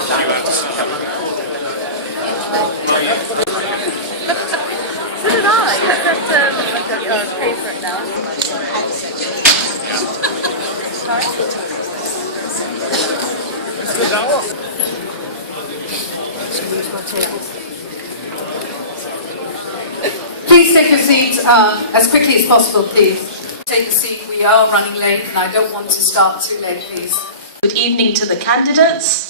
So did I. Let's pay for it now. Sorry? Please take your seat as quickly as possible, please. Take a seat. We are running late and I don't want to start too late, please. Good evening to the candidates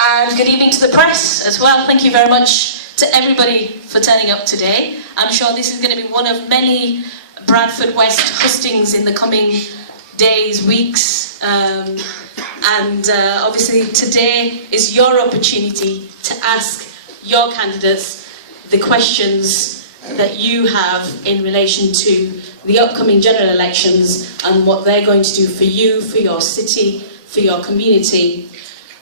and good evening to the press as well. Thank you very much to everybody for turning up today. I'm sure this is going to be one of many Bradford West hustings in the coming days, weeks, and obviously today is your opportunity to ask your candidates the questions that you have in relation to the upcoming general elections and what they're going to do for you, for your city, for your community.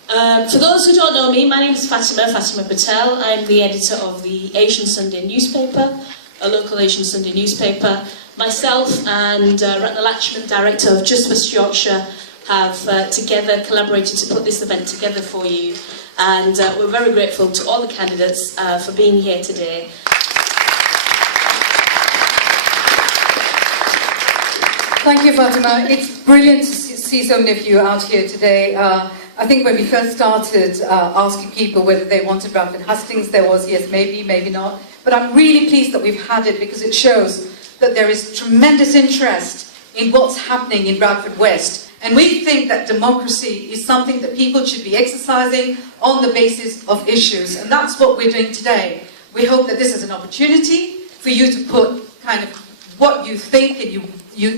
For those who don't know me, my name is Fatima Patel. I'm the editor of the Asian Sunday newspaper, a local Asian Sunday newspaper. Myself and Ratna Lakshman, director of Just West Yorkshire, have together collaborated to put this event together for you. And we're very grateful to all the candidates for being here today. Thank you, Fatima. It's brilliant to see so many of you out here today. I think when we first started asking people whether they wanted Bradford hustings, there was yes, maybe, maybe not. But I'm really pleased that we've had it because it shows that there is tremendous interest in what's happening in Bradford West. And we think that democracy is something that people should be exercising on the basis of issues. And that's what we're doing today. We hope that this is an opportunity for you to put kind of what you think and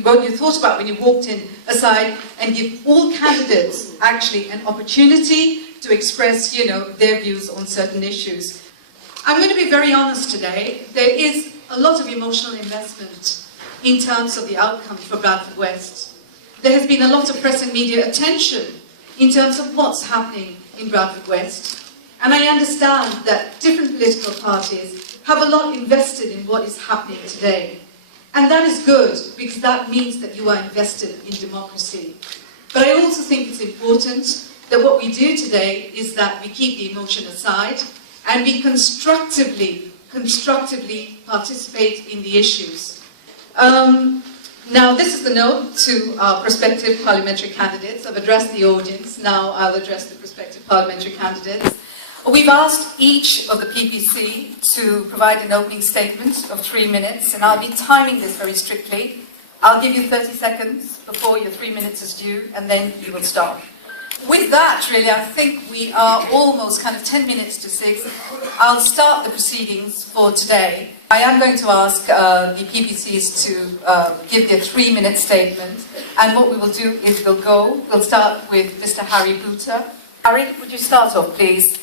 what you thought about when you walked in aside and give all candidates actually an opportunity to express, their views on certain issues. I'm going to be very honest today. There is a lot of emotional investment in terms of the outcome for Bradford West. There has been a lot of press and media attention in terms of what's happening in Bradford West. And I understand that different political parties have a lot invested in what is happening today. And that is good, because that means that you are invested in democracy. But I also think it's important that what we do today is that we keep the emotion aside and we constructively participate in the issues. Now, this is the note to our prospective parliamentary candidates. I've addressed the audience, now I'll address the prospective parliamentary candidates. We've asked each of the PPC to provide an opening statement of 3 minutes, and I'll be timing this very strictly. I'll give you 30 seconds before your 3 minutes is due, and then you will stop. With that, really, I think we are almost kind of 10 minutes to 6. I'll start the proceedings for today. I am going to ask the PPCs to give their 3-minute statement, and what we will do is we'll start with Mr. Harry Booter. Harry, would you start off, please?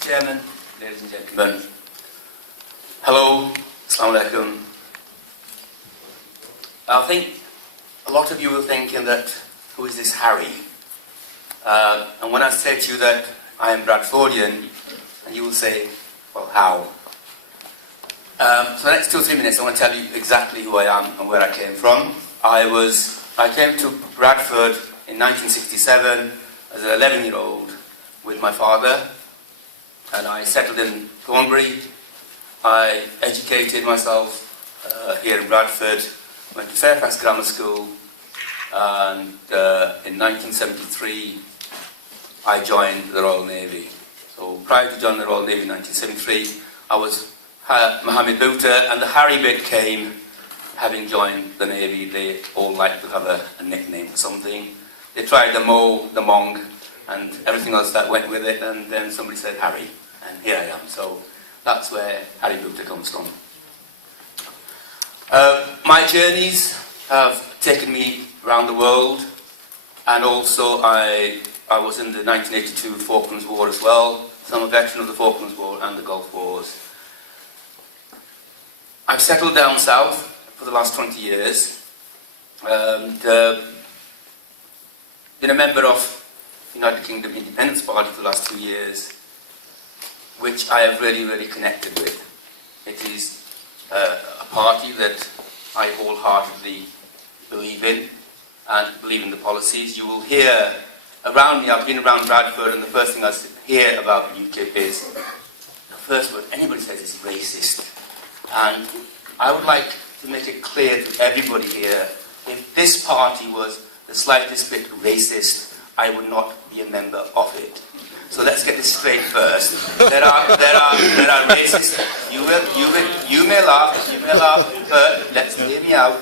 Chairman, ladies and gentlemen, hello, assalamu alaikum. I think a lot of you are thinking that, who is this Harry? And when I say to you that I am Bradfordian, and you will say, well, how? So the next 2 or 3 minutes I want to tell you exactly who I am and where I came from. I came to Bradford in 1967 as an 11-year-old with my father, and I settled in Thornbury. I educated myself here in Bradford, went to Fairfax Grammar School, and in 1973 I joined the Royal Navy. So prior to joining the Royal Navy in 1973, I was Mohammed Booter, and the Harry bit came having joined the Navy. They all liked to have a nickname for something. They tried the Mo, the Mong, and everything else that went with it, and then somebody said Harry, and here I am. So that's where Harry Booter comes from. My journeys have taken me around the world, and also I was in the 1982 Falklands War as well, so I'm a veteran of the Falklands War and the Gulf Wars. I've settled down south for the last 20 years, and been a member of United Kingdom Independence Party for the last 2 years, which I have really, really connected with. It is a party that I wholeheartedly believe in and believe in the policies. You will hear around me, I've been around Bradford, and the first thing I hear about the UK is, the first word anybody says is racist. And I would like to make it clear to everybody here, if this party was the slightest bit racist, I would not be a member of it. So let's get this straight first. There are racists. You may laugh, but let's hear me out.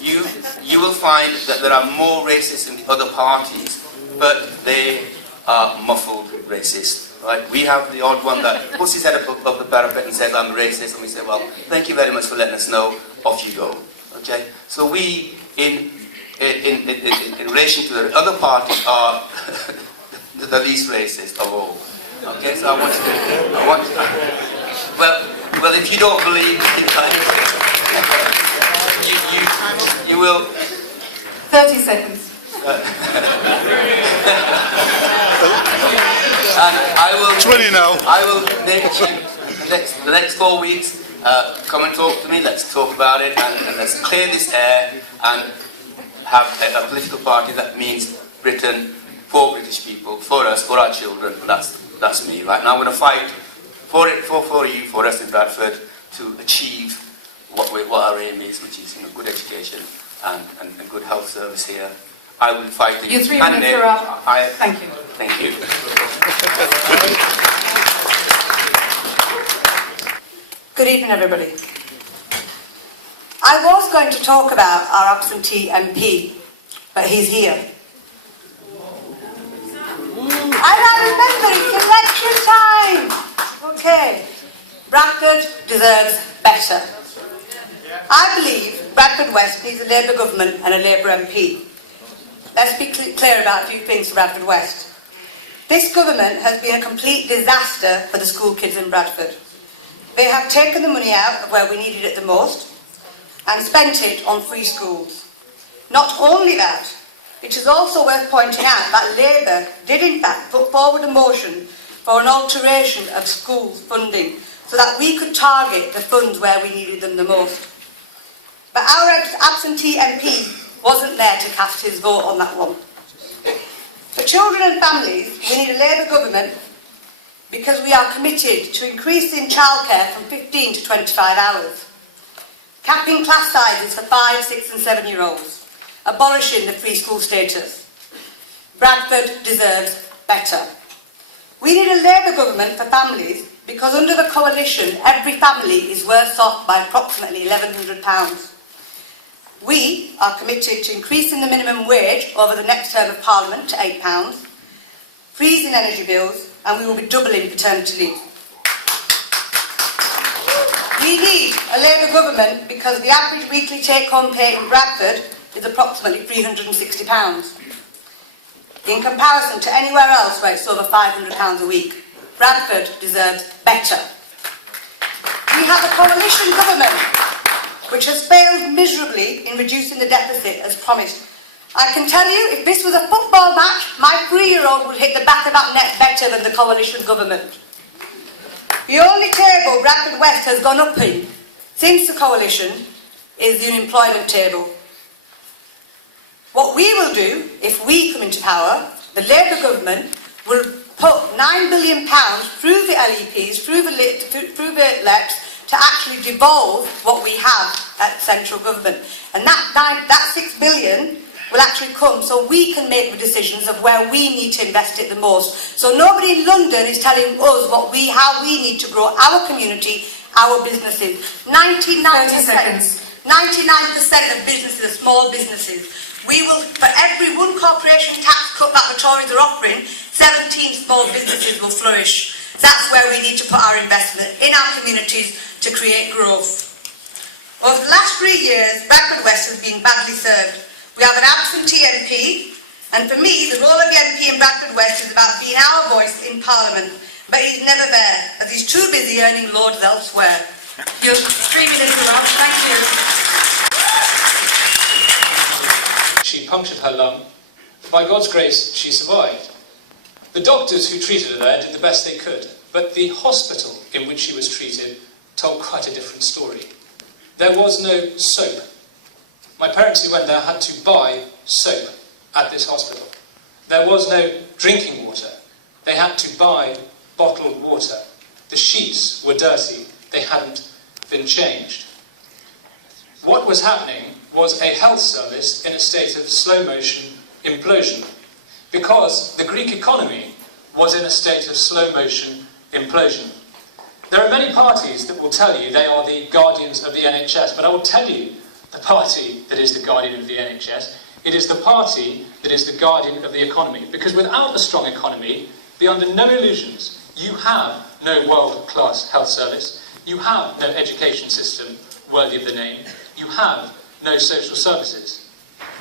You will find that there are more racists in the other parties, but they are muffled racist. Right? We have the odd one that puts his head above the parapet and says, I'm racist, and we say, well, thank you very much for letting us know, off you go. Okay? So we, in relation to the other parties, are the least racist of all. Okay? So well, if you don't believe you will... 30 seconds. And I will... 20 now. I will make the next 4 weeks, come and talk to me, let's talk about it, and let's clear this air and have a political party that means Britain, for British people, for us, for our children. That's me. Right now I'm going to fight for it, for you, for us in Bradford, to achieve what our aim is, which is good education and good health service here. I will fight the Your 3 minutes are up. Thank you. Thank you. Good evening, everybody. I was going to talk about our absentee MP, but he's here. And I remember it's election time. Okay. Bradford deserves better. I believe Bradford West needs a Labour government and a Labour MP. Let's be clear about a few things for Bradford West. This government has been a complete disaster for the school kids in Bradford. They have taken the money out of where we needed it the most and spent it on free schools. Not only that, it is also worth pointing out that Labour did in fact put forward a motion for an alteration of schools funding so that we could target the funds where we needed them the most. But our absentee MP wasn't there to cast his vote on that one. For children and families, we need a Labour government because we are committed to increasing childcare from 15 to 25 hours, capping class sizes for 5, 6 and 7-year-olds, abolishing the free school status. Bradford deserves better. We need a Labour government for families because under the coalition, every family is worse off by approximately £1,100. We are committed to increasing the minimum wage over the next term of Parliament to £8, freezing energy bills, and we will be doubling paternity leave. We need a Labour government because the average weekly take-home pay in Bradford is approximately £360. In comparison to anywhere else where it's over £500 a week, Bradford deserves better. We have a coalition government which has failed miserably in reducing the deficit as promised. I can tell you, if this was a football match, my 3-year-old would hit the back of that net better than the coalition government. The only table Bradford West has gone up in since the coalition is the unemployment table. What we will do, if we come into power, the Labour government will put £9 billion through the LEPs, through the LEPs, to actually devolve what we have at central government. And that £6 billion will actually come so we can make the decisions of where we need to invest it the most. So nobody in London is telling us how we need to grow our community, our businesses. 99% of businesses are small businesses. We will, for every one corporation tax cut that the Tories are offering, 17 small businesses will flourish. That's where we need to put our investment in our communities to create growth. Over the last 3 years, Bradford West has been badly served. We have an absentee MP, and for me, the role of the MP in Bradford West is about being our voice in Parliament, but he's never there, as he's too busy earning lords elsewhere. You're 3 minutes around, thank you. She punctured her lung. By God's grace, she survived. The doctors who treated her there did the best they could, but the hospital in which she was treated told quite a different story. there was no soap. My parents who went there had to buy soap at this hospital. There was no drinking water. They had to buy bottled water. The sheets were dirty. They hadn't been changed. What was happening was a health service in a state of slow-motion implosion, because the Greek economy was in a state of slow-motion implosion. There are many parties that will tell you they are the guardians of the NHS, but I will tell you the party that is the guardian of the NHS. It is the party that is the guardian of the economy, because without a strong economy, be under no illusions, you have no world-class health service, you have no education system worthy of the name, you have no social services.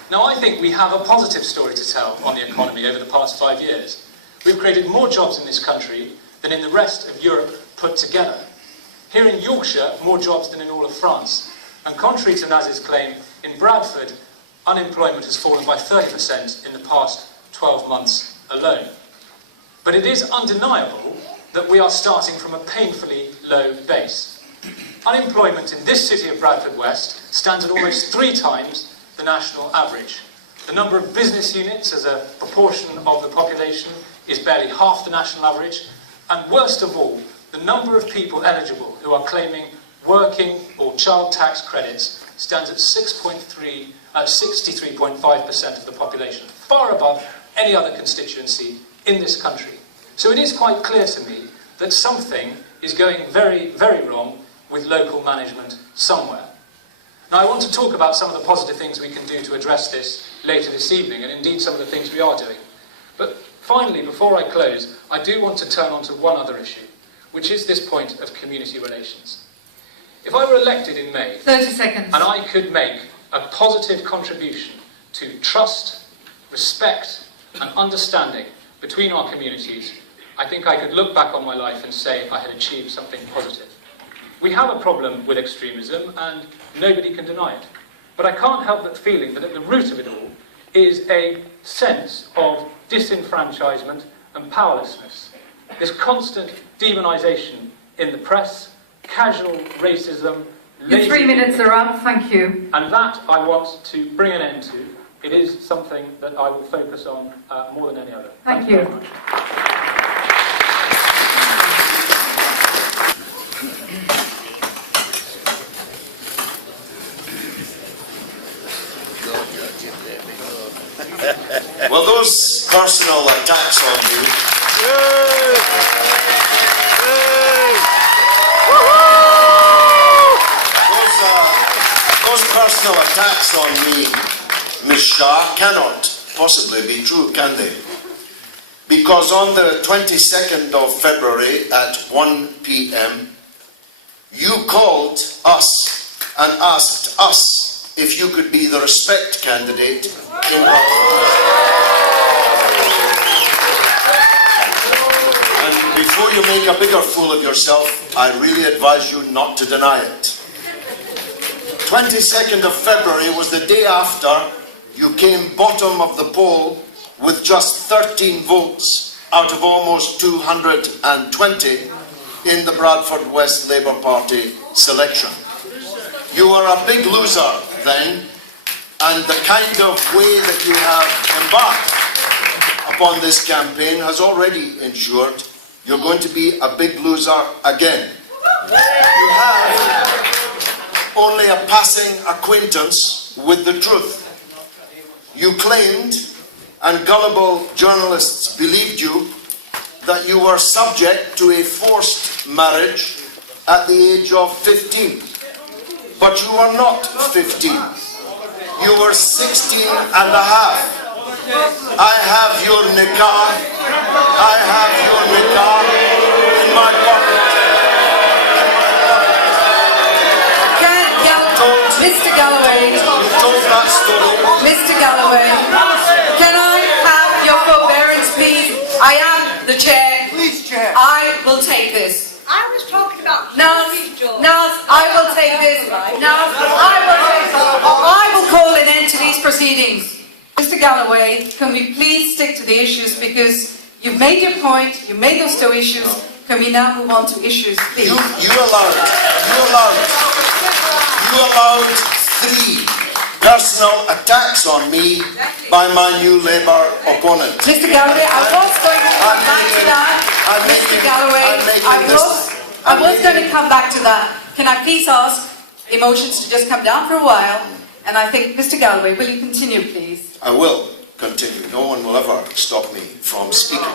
Now, I think we have a positive story to tell on the economy over the past 5 years. We've created more jobs in this country than in the rest of Europe put together. Here in Yorkshire, more jobs than in all of France. And contrary to Naz's claim, in Bradford, unemployment has fallen by 30% in the past 12 months alone. But it is undeniable that we are starting from a painfully low base. Unemployment in this city of Bradford West stands at almost 3 times the national average. The number of business units as a proportion of the population is barely half the national average, and worst of all, the number of people eligible who are claiming working or child tax credits stands at 63.5% of the population, far above any other constituency in this country. So it is quite clear to me that something is going very, very wrong with local management somewhere. Now, I want to talk about some of the positive things we can do to address this later this evening, and indeed some of the things we are doing. But finally, before I close, I do want to turn on to one other issue, which is this point of community relations. If I were elected in May, 30 seconds. And I could make a positive contribution to trust, respect and understanding between our communities, I think I could look back on my life and say I had achieved something positive. We have a problem with extremism and nobody can deny it. But I can't help but feeling that at the root of it all is a sense of disenfranchisement and powerlessness. This constant demonisation in the press, casual racism, Your 3 minutes are up, thank you. and that I want to bring an end to. It is something that I will focus on more than any other. Thank you you. very much. Well, those personal attacks on me, those personal attacks on me, Ms. Shah, cannot possibly be true, can they? Because on the 22nd of February at 1 p.m, you called us and asked us if you could be the respect candidate in And before you make a bigger fool of yourself, I really advise you not to deny it. 22nd of February was the day after you came bottom of the poll with just 13 votes out of almost 220 in the Bradford West Labour Party selection. You were a big loser then, and the kind of way that you have embarked upon this campaign has already ensured you're going to be a big loser again. You have only a passing acquaintance with the truth. You claimed, and gullible journalists believed you, that you were subject to a forced marriage at the age of 15. But you were not 15. You were 16 and a half. I have your nikah. I have your nikah in my pocket. Mr. Galloway, You told that story. Mr. Galloway, can I have your forbearance, please? I am the chair. Please, Chair. I will take this. I was talking about Naz, I will take this. Naz, I will call an end to these proceedings. Mr. Galloway, can we please stick to the issues, because you've made your point, you've made those 2 issues. Can we now move on to issues, please? You allowed you allowed 3 personal attacks on me by my new Labour opponent. Mr. Galloway, I was going to come back to that. Mr. Galloway, I was going to come back to that. Can I please ask emotions to just come down for a while? And I think, Mr. Galloway, will you continue, please? I will continue. No one will ever stop me from speaking.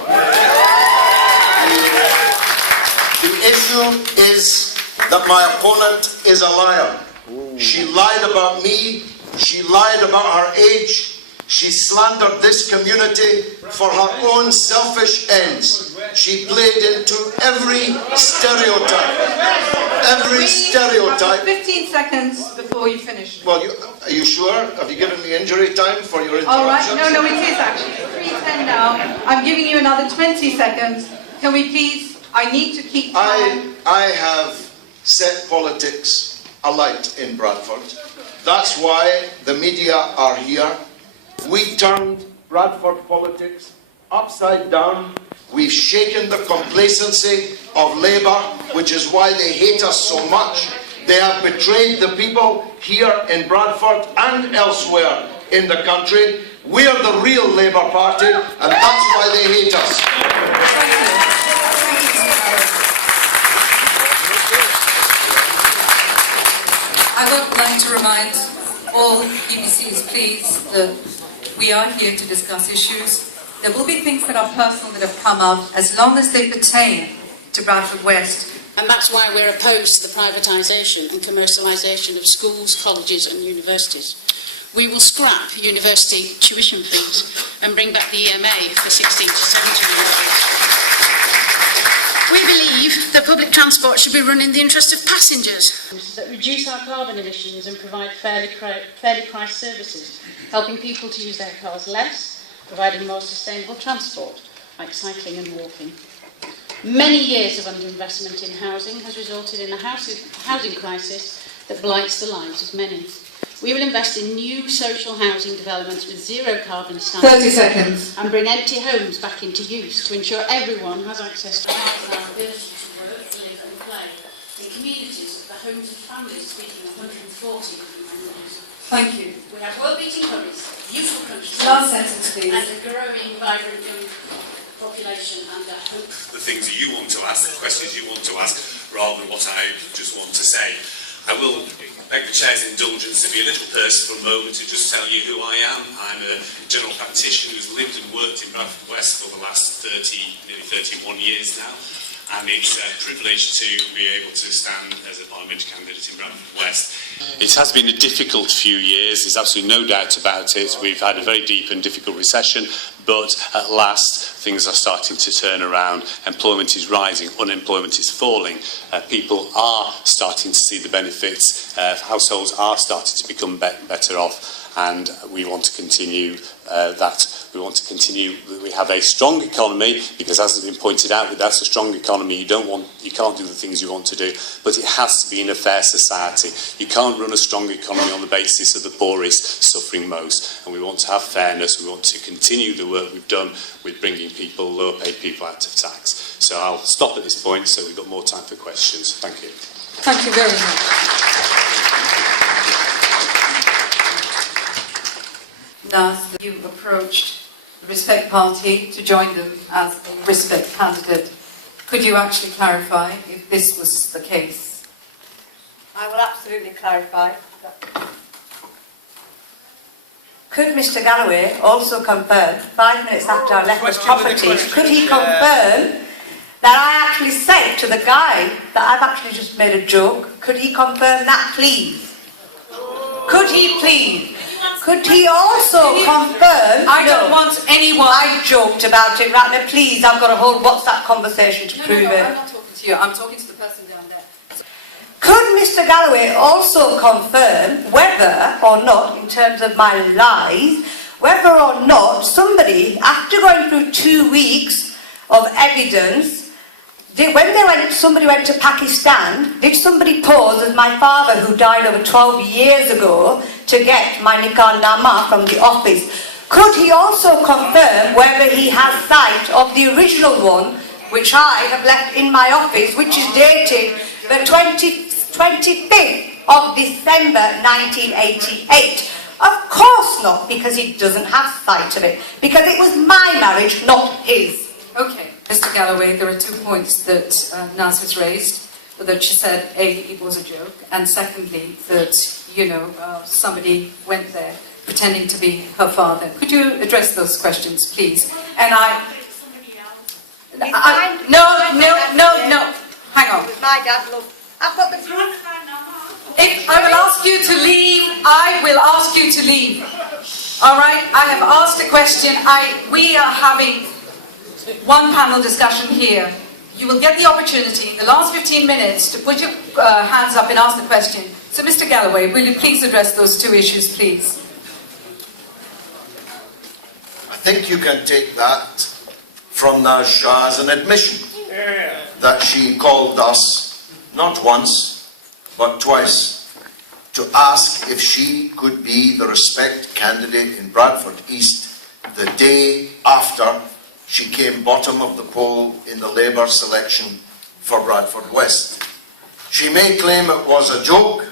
The issue is that my opponent is a liar. She lied about me. She lied about her age. She slandered this community for her own selfish ends. She played into every stereotype. Every stereotype. 15 seconds before you finish. Well, are you sure? Have you given me injury time for your interruptions? All right. No, it is actually 3:10 now. I'm giving you another 20 seconds. Can we please? I need to keep time. I have set politics alight in Bradford. That's why the media are here. We turned Bradford politics upside down. We've shaken the complacency of Labour, which is why they hate us so much. They have betrayed the people here in Bradford and elsewhere in the country. We are the real Labour Party, and that's why they hate us. I would like to remind all PPCs, please, that we are here to discuss issues. There will be things that are personal that have come up, as long as they pertain to Bradford West. And that's why we're opposed to the privatisation and commercialisation of schools, colleges and universities. We will scrap university tuition fees and bring back the EMA for 16 to 17-year-olds. We believe that public transport should be run in the interest of passengers. That reduce our carbon emissions and provide fairly priced services, helping people to use their cars less, providing more sustainable transport, like cycling and walking. Many years of underinvestment in housing has resulted in a housing crisis that blights the lives of many. We will invest in new social housing developments with zero carbon standards 30 seconds. and bring empty homes back into use to ensure everyone has access to house and our ability to work, live and play in communities with the homes of families speaking 140 different languages. Thank you. We have world-beating hurries, beautiful countries, Last sentence, please. and a growing, vibrant young population and a hope. The things that you want to ask, the questions you want to ask, rather than what I just want to say. I will beg the Chair's indulgence to be a little personal for a moment to just tell you who I am. I'm a general practitioner who's lived and worked in Bradford West for the last nearly 31 years now. And it's a privilege to be able to stand as a parliamentary candidate in Bradford West. It has been a difficult few years, there's absolutely no doubt about it. We've had a very deep and difficult recession, but at last things are starting to turn around. Employment is rising, unemployment is falling. People are starting to see the benefits, households are starting to become better off, and we want to continue that. We want to continue. We have a strong economy because, as has been pointed out, without a strong economy, you can't do the things you want to do. But it has to be in a fair society. You can't run a strong economy on the basis of the poorest suffering most. And we want to have fairness. We want to continue the work we've done with bringing people, lower-paid people, out of tax. So I'll stop at this point. So we've got more time for questions. Thank you. Thank you very much. Naz, you approached the Respect Party to join them as a Respect candidate. Could you actually clarify if this was the case? I will absolutely clarify. Could Mr. Galloway also confirm, 5 minutes after I left the property, could he confirm that I actually said to the guy that I've actually just made a joke? Could he confirm that, please? Could he please? Could he also confirm... I don't want anyone... I joked about it, Ratner, please, I've got a whole WhatsApp conversation to prove it. I'm not talking to you, I'm talking to the person down there. Could Mr. Galloway also confirm whether or not, in terms of my lies, whether or not somebody, after going through 2 weeks of evidence, somebody went to Pakistan, did somebody pose as my father, who died over 12 years ago, to get my nikah nama from the office? Could he also confirm whether he has sight of the original one, which I have left in my office, which is dated the 25th of December 1988. Of course not, because he doesn't have sight of it. Because it was my marriage, not his. Okay, Mr. Galloway, there are 2 points that Naz has raised. That she said, A, it was a joke, and secondly, that, you know, somebody went there pretending to be her father. Could you address those questions, please? And no, hang on. My dad, look, I've got the proof. If I will ask you to leave, I will ask you to leave. All right, I have asked a question. We are having one panel discussion here. You will get the opportunity in the last 15 minutes to put your hands up and ask the question. So, Mr. Galloway, will you please address those 2 issues, please? I think you can take that from Naz Shah as an admission that she called us not once but twice to ask if she could be the Respect candidate in Bradford East the day after she came bottom of the poll in the Labour selection for Bradford West. She may claim it was a joke.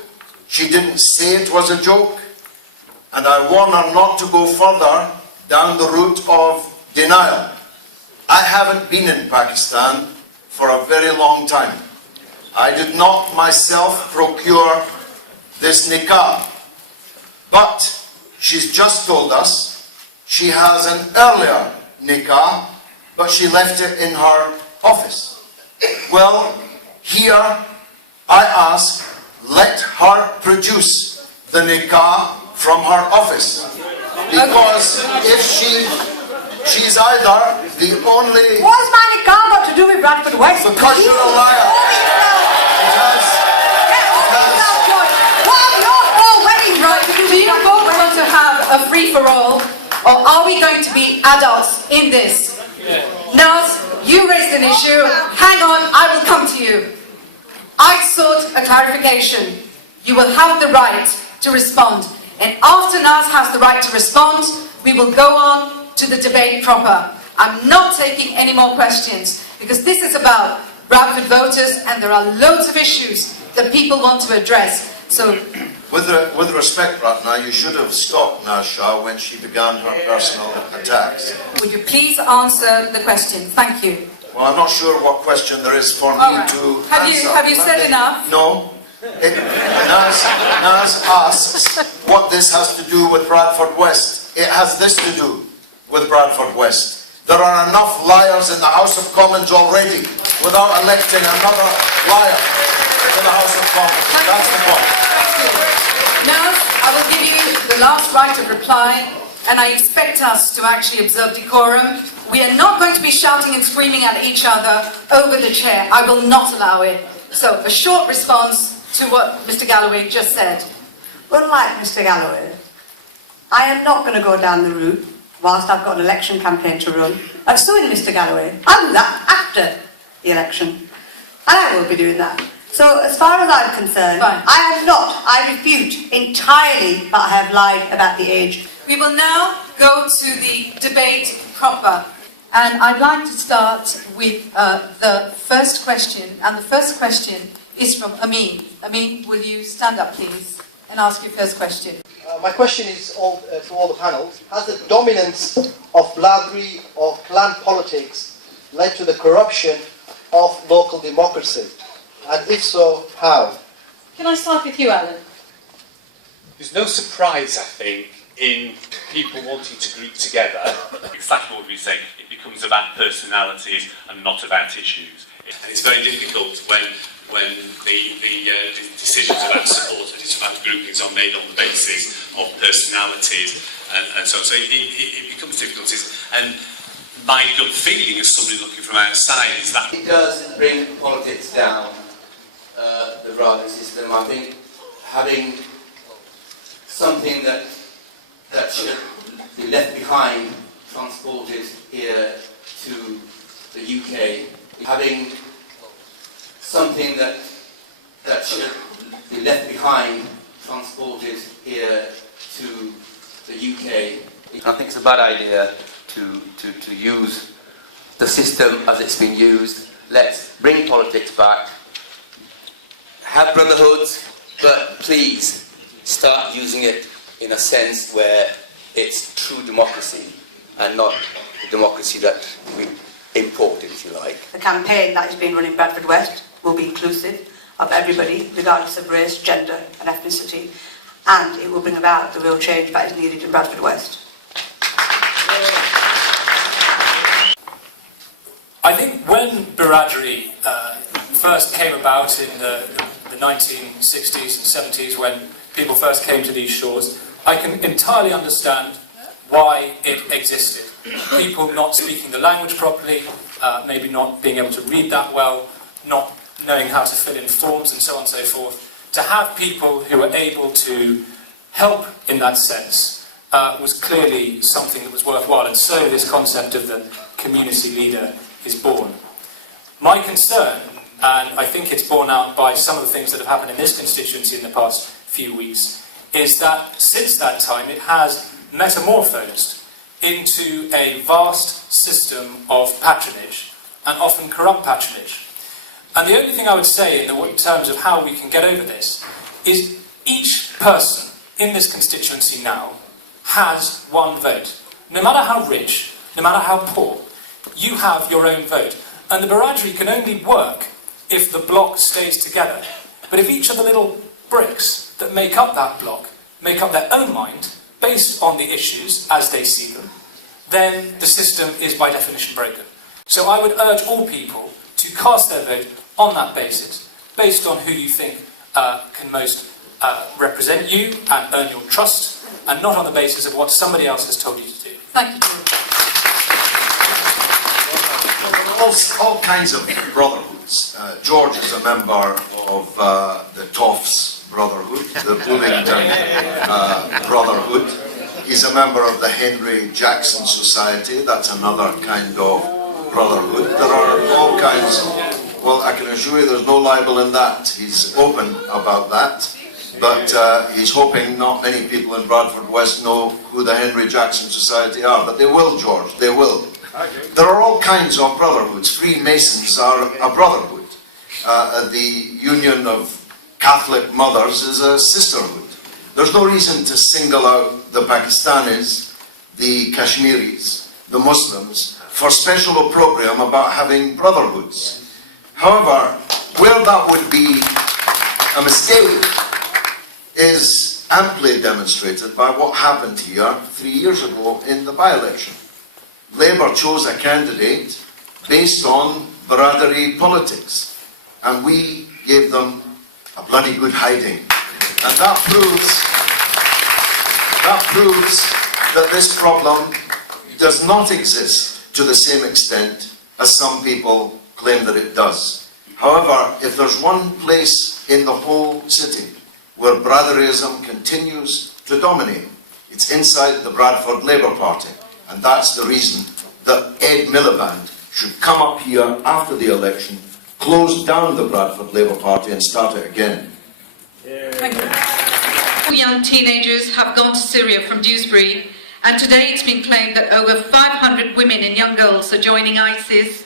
She didn't say it was a joke. And I warn her not to go further down the route of denial. I haven't been in Pakistan for a very long time. I did not myself procure this niqab. But she's just told us she has an earlier niqab, but she left it in her office. Well, here I ask, let her produce the niqab from her office. Because if she's either the only... What's my niqab got to do with Bradford West? Because you're a liar. Do you both want to have a free-for-all, or are we going to be adults in this? Naz, you raised an issue. Hang on, I will come to you. I sought a clarification. You will have the right to respond. And after Naz has the right to respond, we will go on to the debate proper. I'm not taking any more questions, because this is about Bradford voters, and there are loads of issues that people want to address. So, with respect, Ratna, you should have stopped Naz Shah when she began her personal attacks. Would you please answer the question? Thank you. Well, I'm not sure what question there is for me to answer. Have you said enough? No. Naz asks what this has to do with Bradford West. It has this to do with Bradford West. There are enough liars in the House of Commons already without electing another liar to the House of Commons. That's the point. Now, I will give you the last right of reply, and I expect us to actually observe decorum. We are not going to be shouting and screaming at each other over the chair. I will not allow it. So, a short response to what Mr. Galloway just said. Unlike Mr. Galloway, I am not going to go down the route, whilst I've got an election campaign to run, of suing Mr. Galloway. I'll do that after the election. And I will be doing that. So, as far as I'm concerned, Fine. I refute entirely, but I have lied about the age. We will now go to the debate proper. And I'd like to start with the first question. And the first question is from Amin. Amin, will you stand up, please, and ask your first question? My question is to all the panels. Has the dominance of blathery or clan politics led to the corruption of local democracy? And if so, how? Can I start with you, Alan? There's no surprise, I think, in people wanting to group together. Exactly what we say, it becomes about personalities and not about issues. And it's very difficult when the decisions about support and it's about groupings are made on the basis of personalities and so on. So it becomes difficult. And my gut feeling as somebody looking from outside is that it does bring politics down the Bradford system. I think having something that should be left behind transported here to the UK, having something that should be left behind transported here to the UK. I think it's a bad idea to use the system as it's been used. Let's bring politics back, have brotherhoods, but please start using it in a sense where it's true democracy and not the democracy that we imported, if you like. The campaign that is being run in Bradford West will be inclusive of everybody, regardless of race, gender and ethnicity, and it will bring about the real change that is needed in Bradford West. I think when Biradri first came about in the 1960s and 70s, when people first came to these shores, I can entirely understand why it existed. People not speaking the language properly, maybe not being able to read that well, not knowing how to fill in forms and so on and so forth. To have people who were able to help in that sense was clearly something that was worthwhile, and so this concept of the community leader is born. My concern, and I think it's borne out by some of the things that have happened in this constituency in the past few weeks, is that since that time it has metamorphosed into a vast system of patronage, and often corrupt patronage. And the only thing I would say in terms of how we can get over this is each person in this constituency now has one vote. No matter how rich, no matter how poor, you have your own vote. And the Biradri can only work if the block stays together. But if each of the little bricks that make up that block make up their own mind, based on the issues as they see them, then the system is by definition broken. So I would urge all people to cast their vote on that basis, based on who you think can most represent you and earn your trust, and not on the basis of what somebody else has told you to do. Thank you. All kinds of brotherhoods. George is a member of the Toffs Brotherhood, the Bloomington Brotherhood. He's a member of the Henry Jackson Society. That's another kind of brotherhood. There are all kinds. Well, I can assure you there's no libel in that. He's open about that. But he's hoping not many people in Bradford West know who the Henry Jackson Society are. But they will, George, they will. There are all kinds of brotherhoods. Freemasons are a brotherhood. The Union of Catholic Mothers is a sisterhood. There's no reason to single out the Pakistanis, the Kashmiris, the Muslims, for special program about having brotherhoods. However, where that would be a mistake is amply demonstrated by what happened here 3 years ago in the by-election. Labour chose a candidate based on Biradari politics, and we gave them a bloody good hiding. And that proves that this problem does not exist to the same extent as some people claim that it does. However, if there's one place in the whole city where Brotherhoodism continues to dominate, it's inside the Bradford Labour Party. And that's the reason that Ed Miliband should come up here after the election, close down the Bradford Labour Party and start it again. Thank you. Young teenagers have gone to Syria from Dewsbury, and today it's been claimed that over 500 women and young girls are joining ISIS.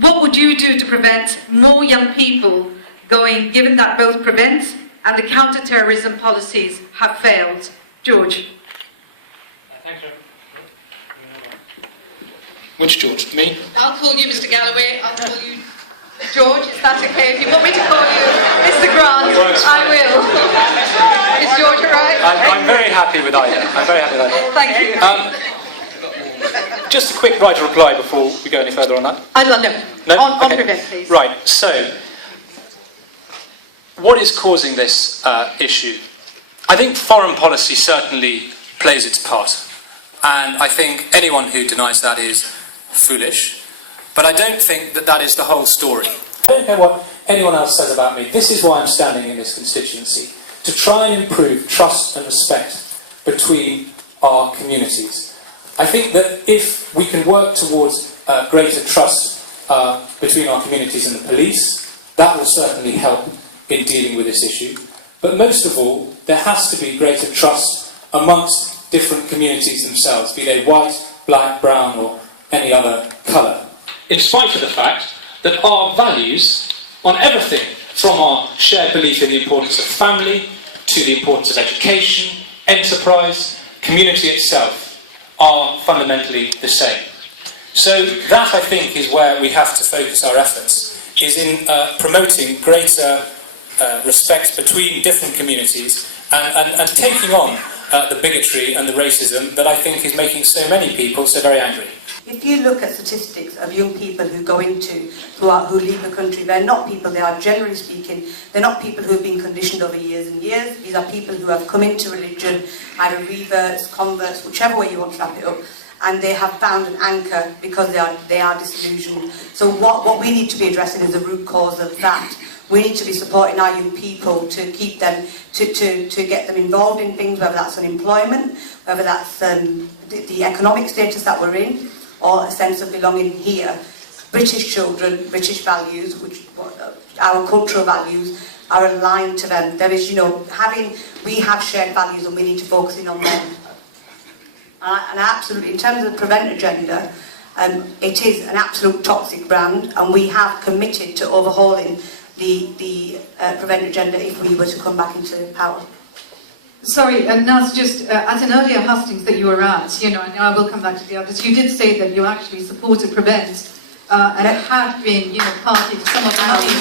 What would you do to prevent more young people going, given that both prevent and the counter-terrorism policies have failed? George. Thank you. Which George? Me? I'll call you Mr. Galloway, I'll call you George, is that okay? If you want me to call you Mr. Grant, I will. Is George alright? I'm very happy with either. I'm very happy with either. Thank you. Just a quick right of reply before we go any further on that. No. On Okay. prevent, please. Right, so, what is causing this issue? I think foreign policy certainly plays its part. And I think anyone who denies that is foolish. But I don't think that that is the whole story. I don't care what anyone else says about me. This is why I'm standing in this constituency. To try and improve trust and respect between our communities. I think that if we can work towards greater trust between our communities and the police, that will certainly help in dealing with this issue. But most of all, there has to be greater trust amongst different communities themselves, be they white, black, brown or any other colour. In spite of the fact that our values on everything from our shared belief in the importance of family, to the importance of education, enterprise, community itself, are fundamentally the same. So that, I think, is where we have to focus our efforts, is in promoting greater respect between different communities and taking on the bigotry and the racism that I think is making so many people so very angry. If you look at statistics of young people who go into, who leave the country, they're not people, they are generally speaking, they're not people who have been conditioned over years and years. These are people who have come into religion, either reverts, converts, whichever way you want to wrap it up, and they have found an anchor because they are disillusioned. So what we need to be addressing is the root cause of that. We need to be supporting our young people to keep them, to get them involved in things, whether that's unemployment, whether that's the economic status that we're in, or a sense of belonging here. British children, British values, which our cultural values are aligned to them. There is, we have shared values and we need to focus in on them. And absolutely, in terms of the Prevent agenda, it is an absolute toxic brand, and we have committed to overhauling the Prevent agenda if we were to come back into power. Sorry, Naz, just at an earlier hustings that you were at, and I will come back to the others, you did say that you actually supported Prevent, and it had been, party to some of the money.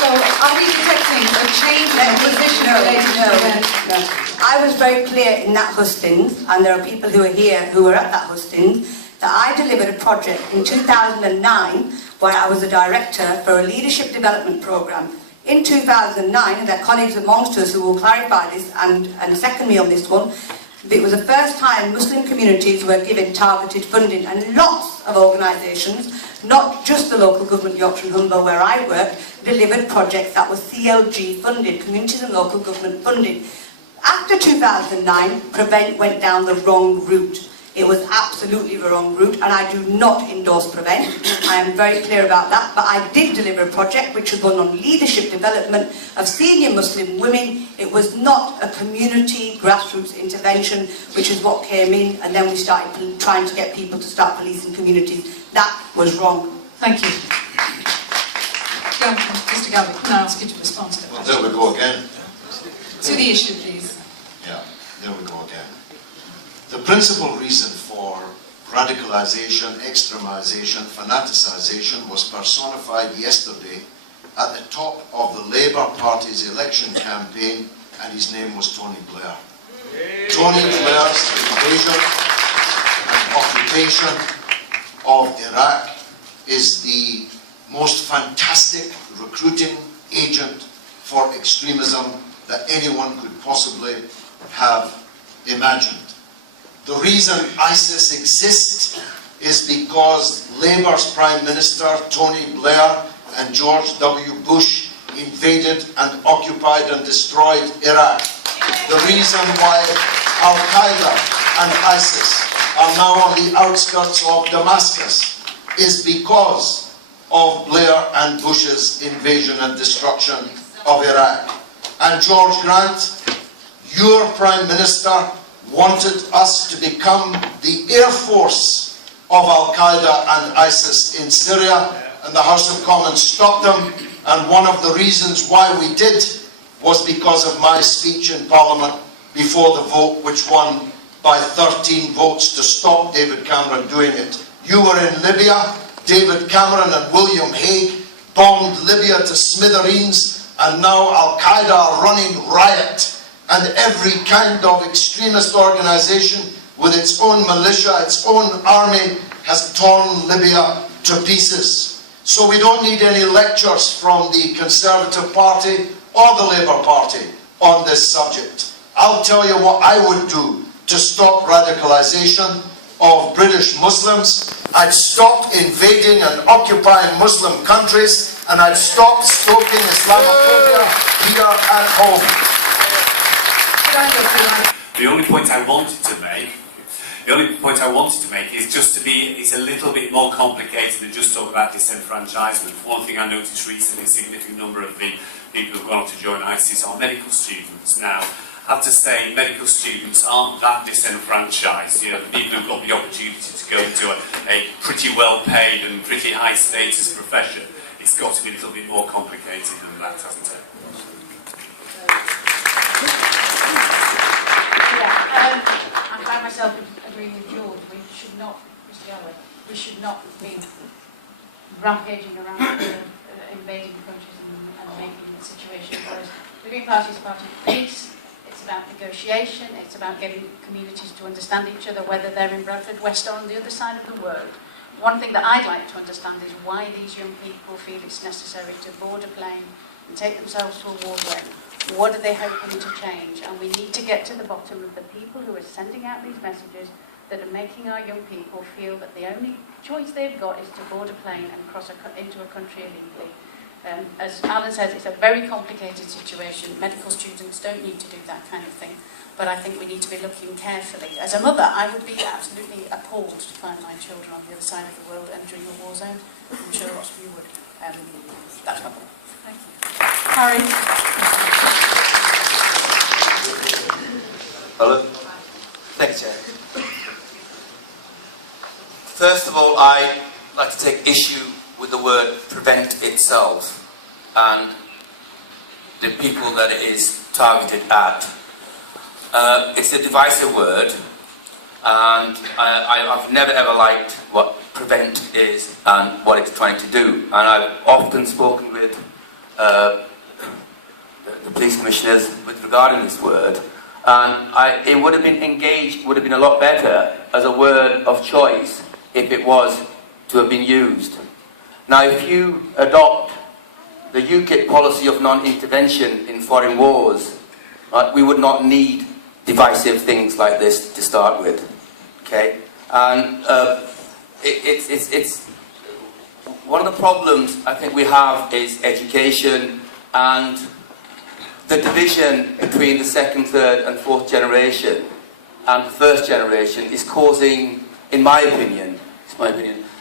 So are we detecting a change in position related to Prevent? No. I was very clear in that hustings, and there are people who are here who were at that hustings, that I delivered a project in 2009 where I was a director for a leadership development programme. In 2009, and there are colleagues amongst us who will clarify this and second me on this one, it was the first time Muslim communities were given targeted funding, and lots of organisations, not just the local government, Yorkshire and Humber, where I worked, delivered projects that were CLG funded, communities and local government funded. After 2009, Prevent went down the wrong route. It was absolutely the wrong route, and I do not endorse Prevent. I am very clear about that, but I did deliver a project which was one on leadership development of senior Muslim women. It was not a community grassroots intervention, which is what came in, and then we started trying to get people to start policing communities. That was wrong. Thank you. Mr. Galloway, can I ask you to respond to the question? Well, there we go again. To the issue, please. Yeah, there we go again. The principal reason for radicalization, extremisation, fanaticization was personified yesterday at the top of the Labour Party's election campaign, and his name was Tony Blair. Tony Blair's invasion and occupation of Iraq is the most fantastic recruiting agent for extremism that anyone could possibly have imagined. The reason ISIS exists is because Labour's Prime Minister, Tony Blair, and George W. Bush invaded and occupied and destroyed Iraq. The reason why Al-Qaeda and ISIS are now on the outskirts of Damascus is because of Blair and Bush's invasion and destruction of Iraq. And George Grant, your Prime Minister, wanted us to become the Air Force of Al-Qaeda and ISIS in Syria, and the House of Commons stopped them, and one of the reasons why we did was because of my speech in Parliament before the vote, which won by 13 votes to stop David Cameron doing it. You were in Libya. David Cameron and William Hague bombed Libya to smithereens, and now Al-Qaeda are running riot. And every kind of extremist organisation with its own militia, its own army, has torn Libya to pieces. So we don't need any lectures from the Conservative Party or the Labour Party on this subject. I'll tell you what I would do to stop radicalisation of British Muslims. I'd stop invading and occupying Muslim countries, and I'd stop stoking Islamophobia here at home. The only point I wanted to make is just to be, it's a little bit more complicated than just talk about disenfranchisement. One thing I noticed recently, a significant number of the people who've gone on to join ISIS are medical students. Now, I have to say, medical students aren't that disenfranchised. The people who've got the opportunity to go into a pretty well-paid and pretty high-status profession, it's got to be a little bit more complicated than that, hasn't it? Yeah, I myself agree with George. We should not, Mr. Galloway, we should not be rampaging around the world, invading countries and making the situation worse. The Green Party is a party of peace. It's about negotiation. It's about getting communities to understand each other, whether they're in Bradford West or on the other side of the world. One thing that I'd like to understand is why these young people feel it's necessary to board a plane and take themselves to a war zone. What are they hoping to change? And we need to get to the bottom of the people who are sending out these messages that are making our young people feel that the only choice they've got is to board a plane and cross into a country illegally. As Alan says, it's a very complicated situation. Medical students don't need to do that kind of thing. But I think we need to be looking carefully. As a mother, I would be absolutely appalled to find my children on the other side of the world entering a war zone. I'm sure lots of you would. That's my point. Thank you. Harry. Hello. Thank you, Chair. First of all, I'd like to take issue with the word prevent itself and the people that it is targeted at. It's a divisive word, and I've never ever liked what prevent is and what it's trying to do. And I've often spoken with the police commissioners with regarding this word, and it would have been would have been a lot better as a word of choice if it was to have been used. Now, if you adopt the UKIP policy of non-intervention in foreign wars, we would not need divisive things like this to start with. Okay, and it's one of the problems I think we have is education, and the division between the second, third, and fourth generation and the first generation is causing, in my opinion,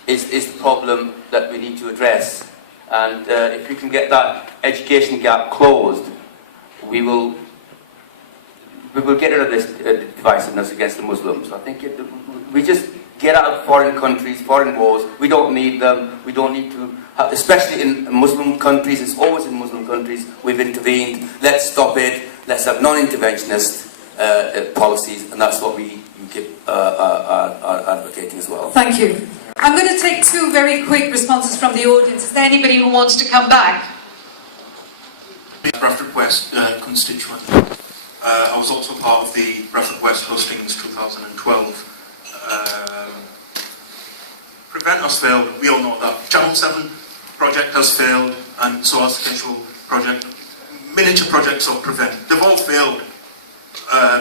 is the problem that we need to address. And if we can get that education gap closed, we will get rid of this divisiveness against the Muslims. I think we just get out of foreign countries, foreign wars. We don't need them. We don't need to, especially in Muslim countries. It's always in Muslim countries we've intervened. Let's stop it. Let's have non-interventionist policies, and that's what we are advocating as well. Thank you. I'm going to take two very quick responses from the audience. Is there anybody who wants to come back? Bradford West constituent. I was also part of the Bradford West hostings 2012. Prevent has failed, we all know that. Channel 7 project has failed, and so has the Control project. Miniature projects of Prevent, they've all failed.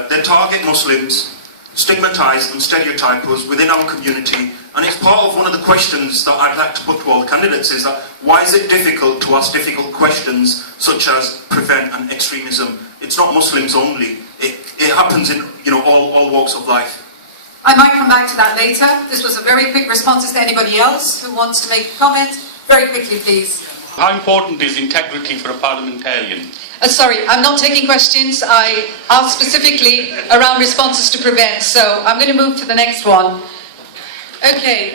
They target Muslims, stigmatise and stereotype us within our community, and it's part of one of the questions that I'd like to put to all the candidates is that why is it difficult to ask difficult questions such as prevent and extremism? It's not Muslims only. It happens in all walks of life. I might come back to that later. This was a very quick response. Is there anybody else who wants to make a comment? Very quickly, please. How important is integrity for a parliamentarian? Sorry, I'm not taking questions. I asked specifically around responses to prevent, so I'm going to move to the next one. Okay,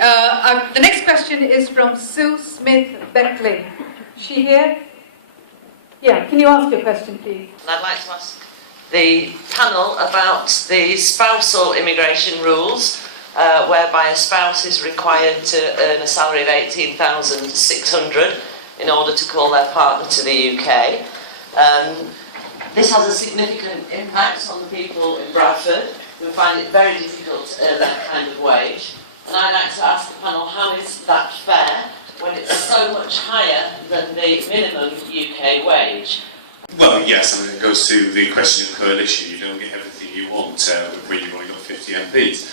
the next question is from Sue Smith-Beckley. Is she here? Yeah, can you ask your question, please? I'd like to ask the panel about the spousal immigration rules, whereby a spouse is required to earn a salary of $18,600 in order to call their partner to the UK. This has a significant impact on the people in Bradford who find it very difficult to earn that kind of wage. And I'd like to ask the panel, how is that fair when it's so much higher than the minimum UK wage? Well, yes, I mean, it goes to the question of coalition. You don't get everything you want when you've only got 50 MPs.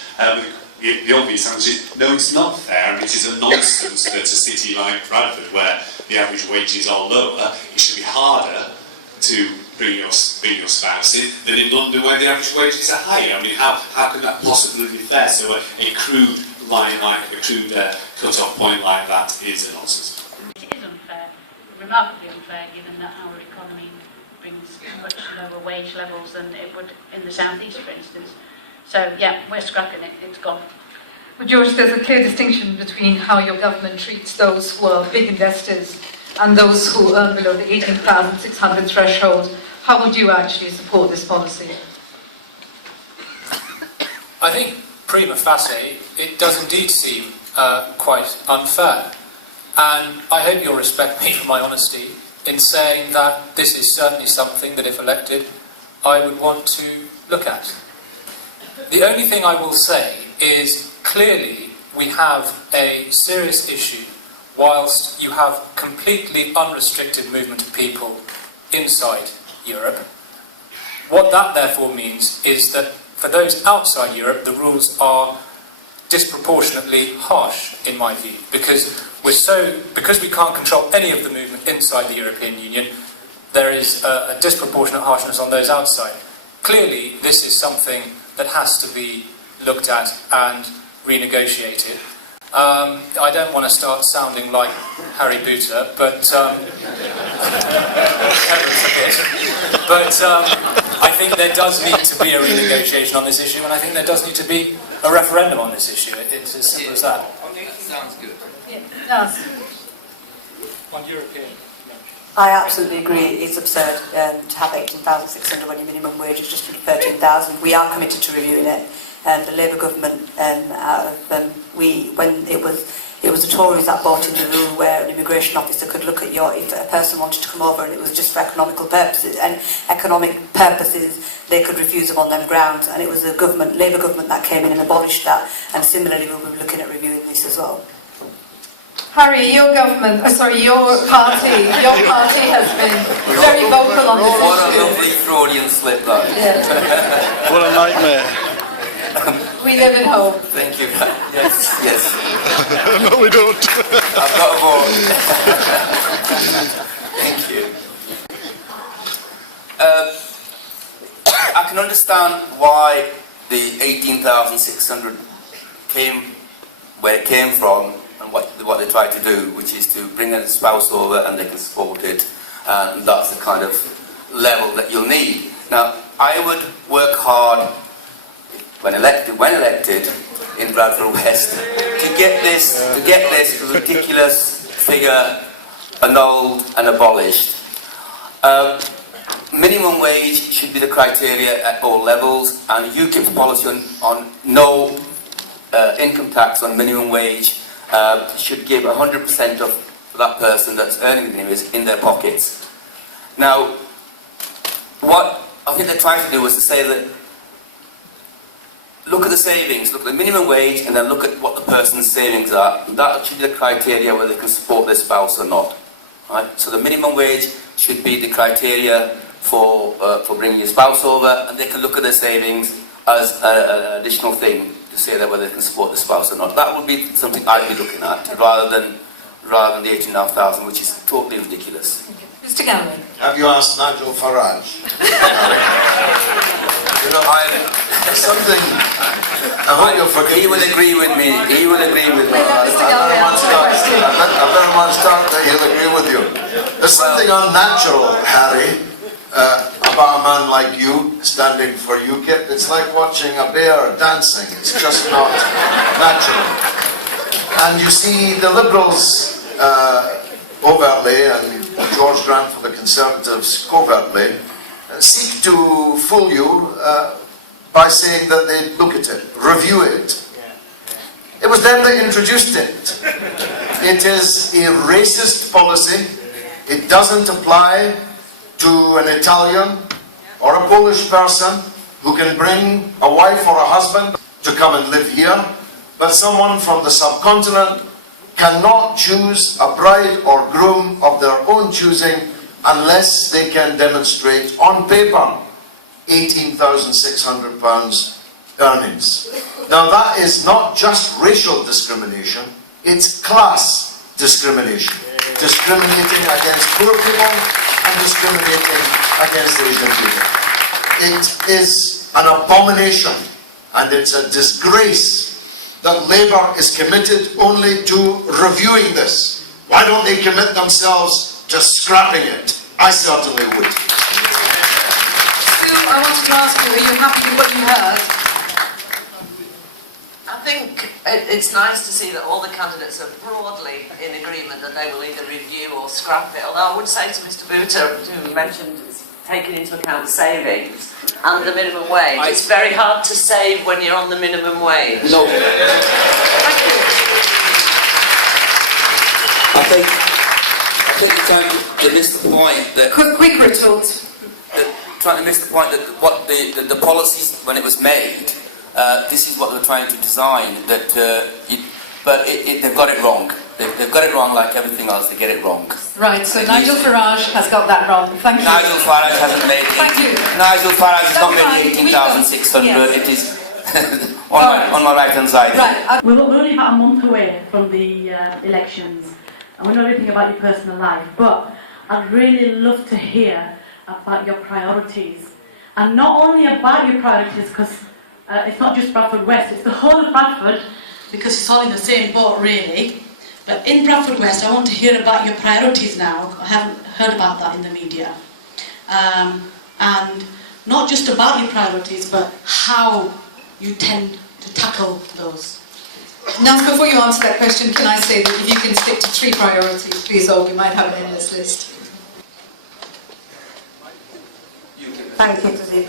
The obvious answer is, no, it's not fair, and it is a nonsense that a city like Bradford, where the average wages are lower, it should be harder to bring your spouse in than in London, where the average wages are higher. I mean, how could that possibly be fair? So a crude line like a crude cut-off point like that is a nonsense. It is unfair, remarkably unfair, given that our economy brings much lower wage levels than it would in the southeast, for instance. So, yeah, we're scrapping it. It's gone. Well, George, there's a clear distinction between how your government treats those who are big investors and those who earn below the 18,600 threshold. How would you actually support this policy? I think prima facie, it does indeed seem quite unfair. And I hope you'll respect me for my honesty in saying that this is certainly something that, if elected, I would want to look at. The only thing I will say is, clearly we have a serious issue whilst you have completely unrestricted movement of people inside Europe. What that therefore means is that for those outside Europe, the rules are disproportionately harsh, in my view, because we can't control any of the movement inside the European Union. There is a disproportionate harshness on those outside. Clearly, this is something that has to be looked at and renegotiated. I don't want to start sounding like Harry Potter, but heaven forbid. But I think there does need to be a renegotiation on this issue, and I think there does need to be a referendum on this issue. It's as simple as that. Sounds good. Naz. On European. I absolutely agree. It's absurd to have 18,600 when your minimum wage is just 13,000. We are committed to reviewing it. The Labour government, when it was the Tories that brought in the rule where an immigration officer could look at if a person wanted to come over and it was just for economic purposes, they could refuse them on them grounds. And it was the Labour government that came in and abolished that. And similarly, we'll be looking at reviewing this as well. Harry, your party has been very vocal on this issue. What a lovely Freudian slip that is. Yeah. What a nightmare. We live in hope. Thank you. Yes. No, we don't. I've got a vote. Thank you. I can understand why the 18,600 came where it came from and what they tried to do, which is to bring a spouse over and they can support it, and that's the kind of level that you'll need. Now, I would work hard when elected in Bradford West to get this ridiculous figure annulled and abolished. Minimum wage should be the criteria at all levels, and UKIP's policy on no income tax on minimum wage should give 100% of that person that's earning the minimum in their pockets. Now, what I think they're trying to do is to say that look at the savings, look at the minimum wage, and then look at what the person's savings are. That should be the criteria whether they can support their spouse or not. Right? So the minimum wage should be the criteria for bringing your spouse over, and they can look at their savings as an additional thing to say that whether they can support the spouse or not. That would be something I'd be looking at, rather than the 18,500, which is totally ridiculous. Mr. Galloway. Have you asked Nigel Farage? You know, there's something. I hope you'll forgive me. He will agree with me. He will agree with me. Mr. Galloway, answer the question. I very much doubt that he'll agree with you. There's something unnatural, Harry, about a man like you standing for UKIP. It's like watching a bear dancing. It's just not natural. And you see, the Liberals overtly, and George Grant for the Conservatives covertly, seek to fool you by saying that they look at it, review it. It was them that introduced it. It is a racist policy. It doesn't apply to an Italian or a Polish person who can bring a wife or a husband to come and live here, but someone from the subcontinent cannot choose a bride or groom of their own choosing unless they can demonstrate on paper £18,600 earnings. Now that is not just racial discrimination, it's class discrimination. Discriminating against poor people and discriminating against Asian people. It is an abomination and it's a disgrace that Labour is committed only to reviewing this. Why don't they commit themselves to scrapping it? I certainly would. Sue, I wanted to ask you, are you happy with what you heard? I think It's nice to see that all the candidates are broadly in agreement that they will either review or scrap it. Although I would say to Mr Booter, who mentioned taking into account savings and the minimum wage, it's very hard to save when you're on the minimum wage. No. Thank you. I think you're trying to miss the point that... Quick retorts. Trying to miss the point that what the policies, when it was made, this is what they were trying to design, but they've got it wrong. They've got it wrong like everything else, they get it wrong. Right, so Nigel Farage has got that wrong. Thank you. Nigel Farage hasn't made it. Thank you. Nigel Farage has not made 18,600. Yes. It is on my right-hand side. Right. We're only about a month away from the elections, and we know everything about your personal life, but I'd really love to hear about your priorities. And not only about your priorities, because it's not just Bradford West, it's the whole of Bradford, because it's all in the same boat really. But in Bradford West, I want to hear about your priorities now. I haven't heard about that in the media. And not just about your priorities, but how you tend to tackle those. Now, before you answer that question, can I say that if you can stick to 3 priorities, please, or we might have an endless list. Thank you, Susie.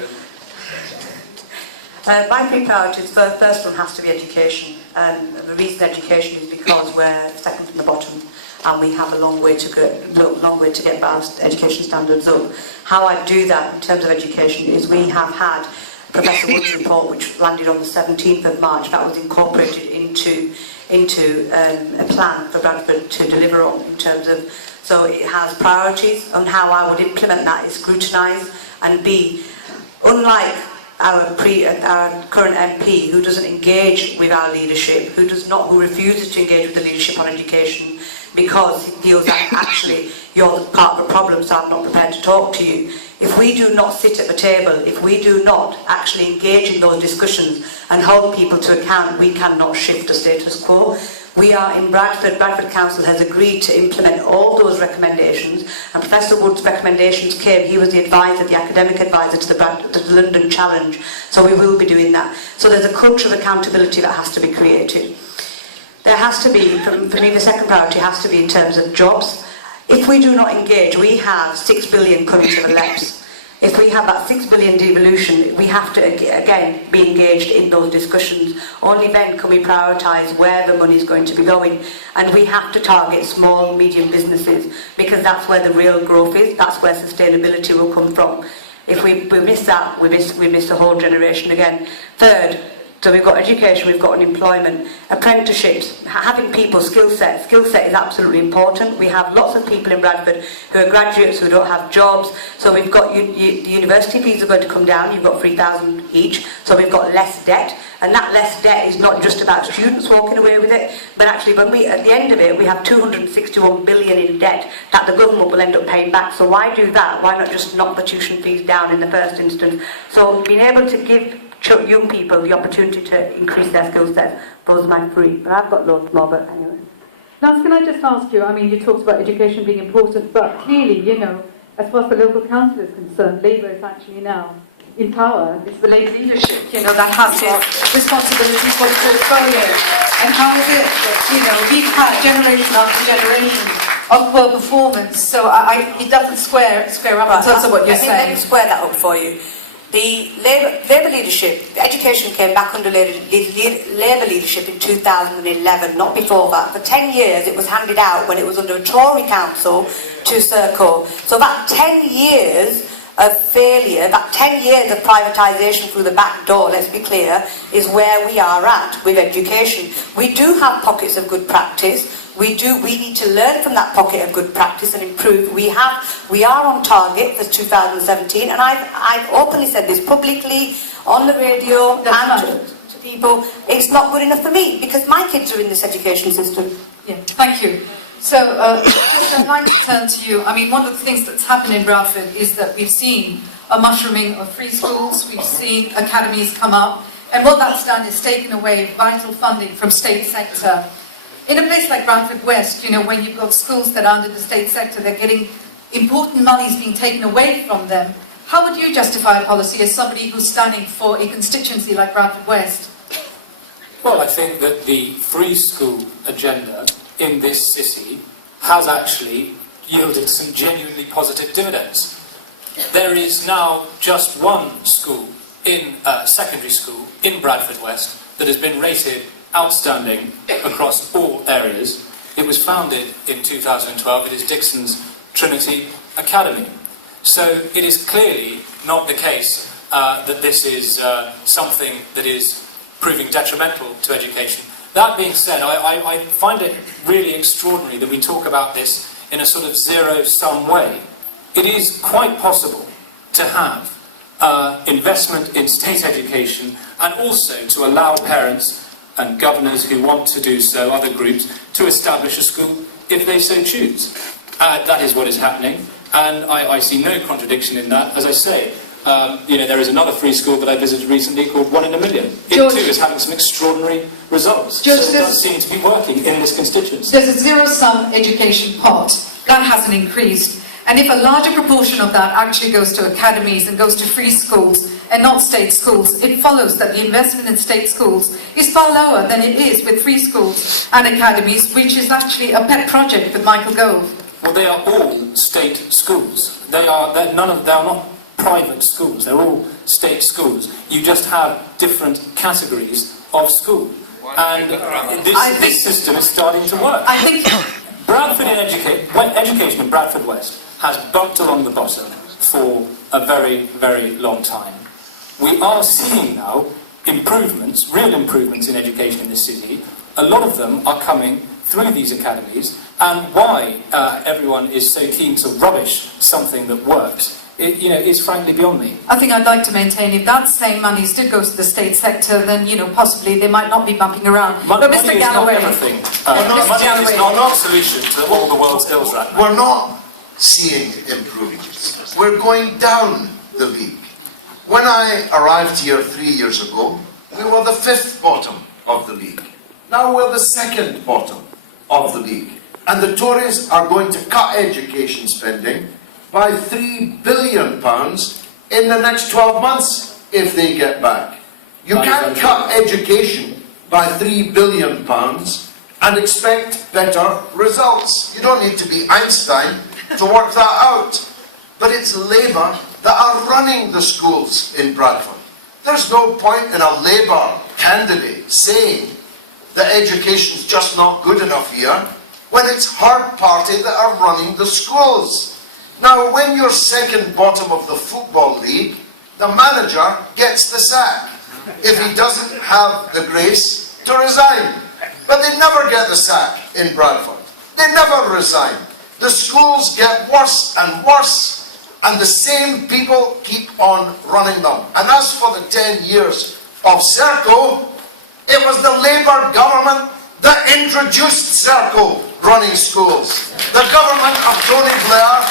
My 3 priorities, first one has to be education. And the reason education is because we're second from the bottom and we have a long way to get our education standards up. How I do that in terms of education is we have had Professor Wood's report, which landed on the 17th of March, that was incorporated into a plan for Bradford to deliver on in terms of, so it has priorities on how I would implement that is scrutinise and be, unlike our current MP who doesn't engage with our leadership, who refuses to engage with the leadership on education because he feels that actually you're part of the problem, so I'm not prepared to talk to you. If we do not sit at the table, if we do not actually engage in those discussions and hold people to account, we cannot shift the status quo. We are in Bradford Council has agreed to implement all those recommendations, and Professor Wood's recommendations came, he was the advisor, the academic advisor to the London Challenge, so we will be doing that. So there's a culture of accountability that has to be created. There has to be, for me the second priority has to be in terms of jobs. If we do not engage, we have 6 billion coming to the left. If we have that 6 billion devolution, we have to, again, be engaged in those discussions. Only then can we prioritise where the money is going to be going. And we have to target small, medium businesses, because that's where the real growth is, that's where sustainability will come from. If we miss that, we miss a whole generation again. Third, so we've got education, we've got unemployment, apprenticeships, having people, skill set is absolutely important. We have lots of people in Bradford who are graduates who don't have jobs, so we've got, the university fees are going to come down, you've got 3,000 each, so we've got less debt, and that less debt is not just about students walking away with it, but actually when at the end of it, we have 261 billion in debt that the government will end up paying back, so why do that? Why not just knock the tuition fees down in the first instance? So being able to give young people the opportunity to increase their skill set, those are my 3. But I've got loads more, but anyway. Naz, can I just ask you, I mean, you talked about education being important, but clearly, you know, as far as the local council is concerned, Labour is actually now in power. It's the Labour leadership, you know, that has responsibility for the portfolio. And how is it that, you know, we've had generation after generation of poor performance, so it doesn't square up in terms of what you're saying. Let me square that up for you. The Labour leadership, education came back under Labour leadership in 2011, not before that. For 10 years it was handed out when it was under a Tory council to Serco. So that 10 years of failure, that 10 years of privatisation through the back door, let's be clear, is where we are at with education. We do have pockets of good practice. We need to learn from that pocket of good practice and improve. We are on target for 2017, and I've openly said this publicly on the radio and to people. It's not good enough for me because my kids are in this education system. Yeah, thank you. So, I'd like to turn to you. I mean, one of the things that's happened in Bradford is that we've seen a mushrooming of free schools, we've seen academies come up, and what that's done is taken away vital funding from state sector. In a place like Bradford West, you know, when you've got schools that are under the state sector, they're getting important monies being taken away from them. How would you justify a policy as somebody who's standing for a constituency like Bradford West? Well, I think that the free school agenda in this city has actually yielded some genuinely positive dividends. There is now just one school, secondary school, in Bradford West that has been rated outstanding across all areas. It was founded in 2012. It is Dixon's Trinity Academy. So it is clearly not the case that this is something that is proving detrimental to education. That being said, I find it really extraordinary that we talk about this in a sort of zero-sum way. It is quite possible to have investment in state education and also to allow parents and governors who want to do so, other groups, to establish a school if they so choose. That is what is happening, and I see no contradiction in that. As I say, there is another free school that I visited recently called One in a Million. It too is having some extraordinary results. So it does seem to be working in this constituency. There's a zero-sum education pot. That hasn't increased. And if a larger proportion of that actually goes to academies and goes to free schools and not state schools, it follows that the investment in state schools is far lower than it is with free schools and academies, which is actually a pet project with Michael Gove. Well, they are all state schools. They are not private schools. They're all state schools. You just have different categories of school. And this system is starting to work. I think Bradford education in Bradford West has bumped along the bottom for a very, very long time. We are seeing now improvements, real improvements in education in this city. A lot of them are coming through these academies, and why everyone is so keen to rubbish something that works, is frankly beyond me. I think I'd like to maintain if that same monies did go to the state sector, then possibly they might not be bumping around. But Mr. Galloway, money is not a solution to all the world's ills right now. We're not seeing improvements. We're going down the league. When I arrived here 3 years ago, we were the 5th bottom of the league. Now we're the 2nd bottom of the league. And the Tories are going to cut education spending by £3 billion in the next 12 months if they get back. You can't cut education by £3 billion and expect better results. You don't need to be Einstein to work that out. But it's Labour that are running the schools in Bradford. There's no point in a Labour candidate saying that education's just not good enough here when it's her party that are running the schools. Now, when you're 2nd bottom of the Football League, the manager gets the sack if he doesn't have the grace to resign. But they never get the sack in Bradford. They never resign. The schools get worse and worse, and the same people keep on running them. And as for the 10 years of Serco, it was the Labour government that introduced Serco running schools. The government of Tony Blair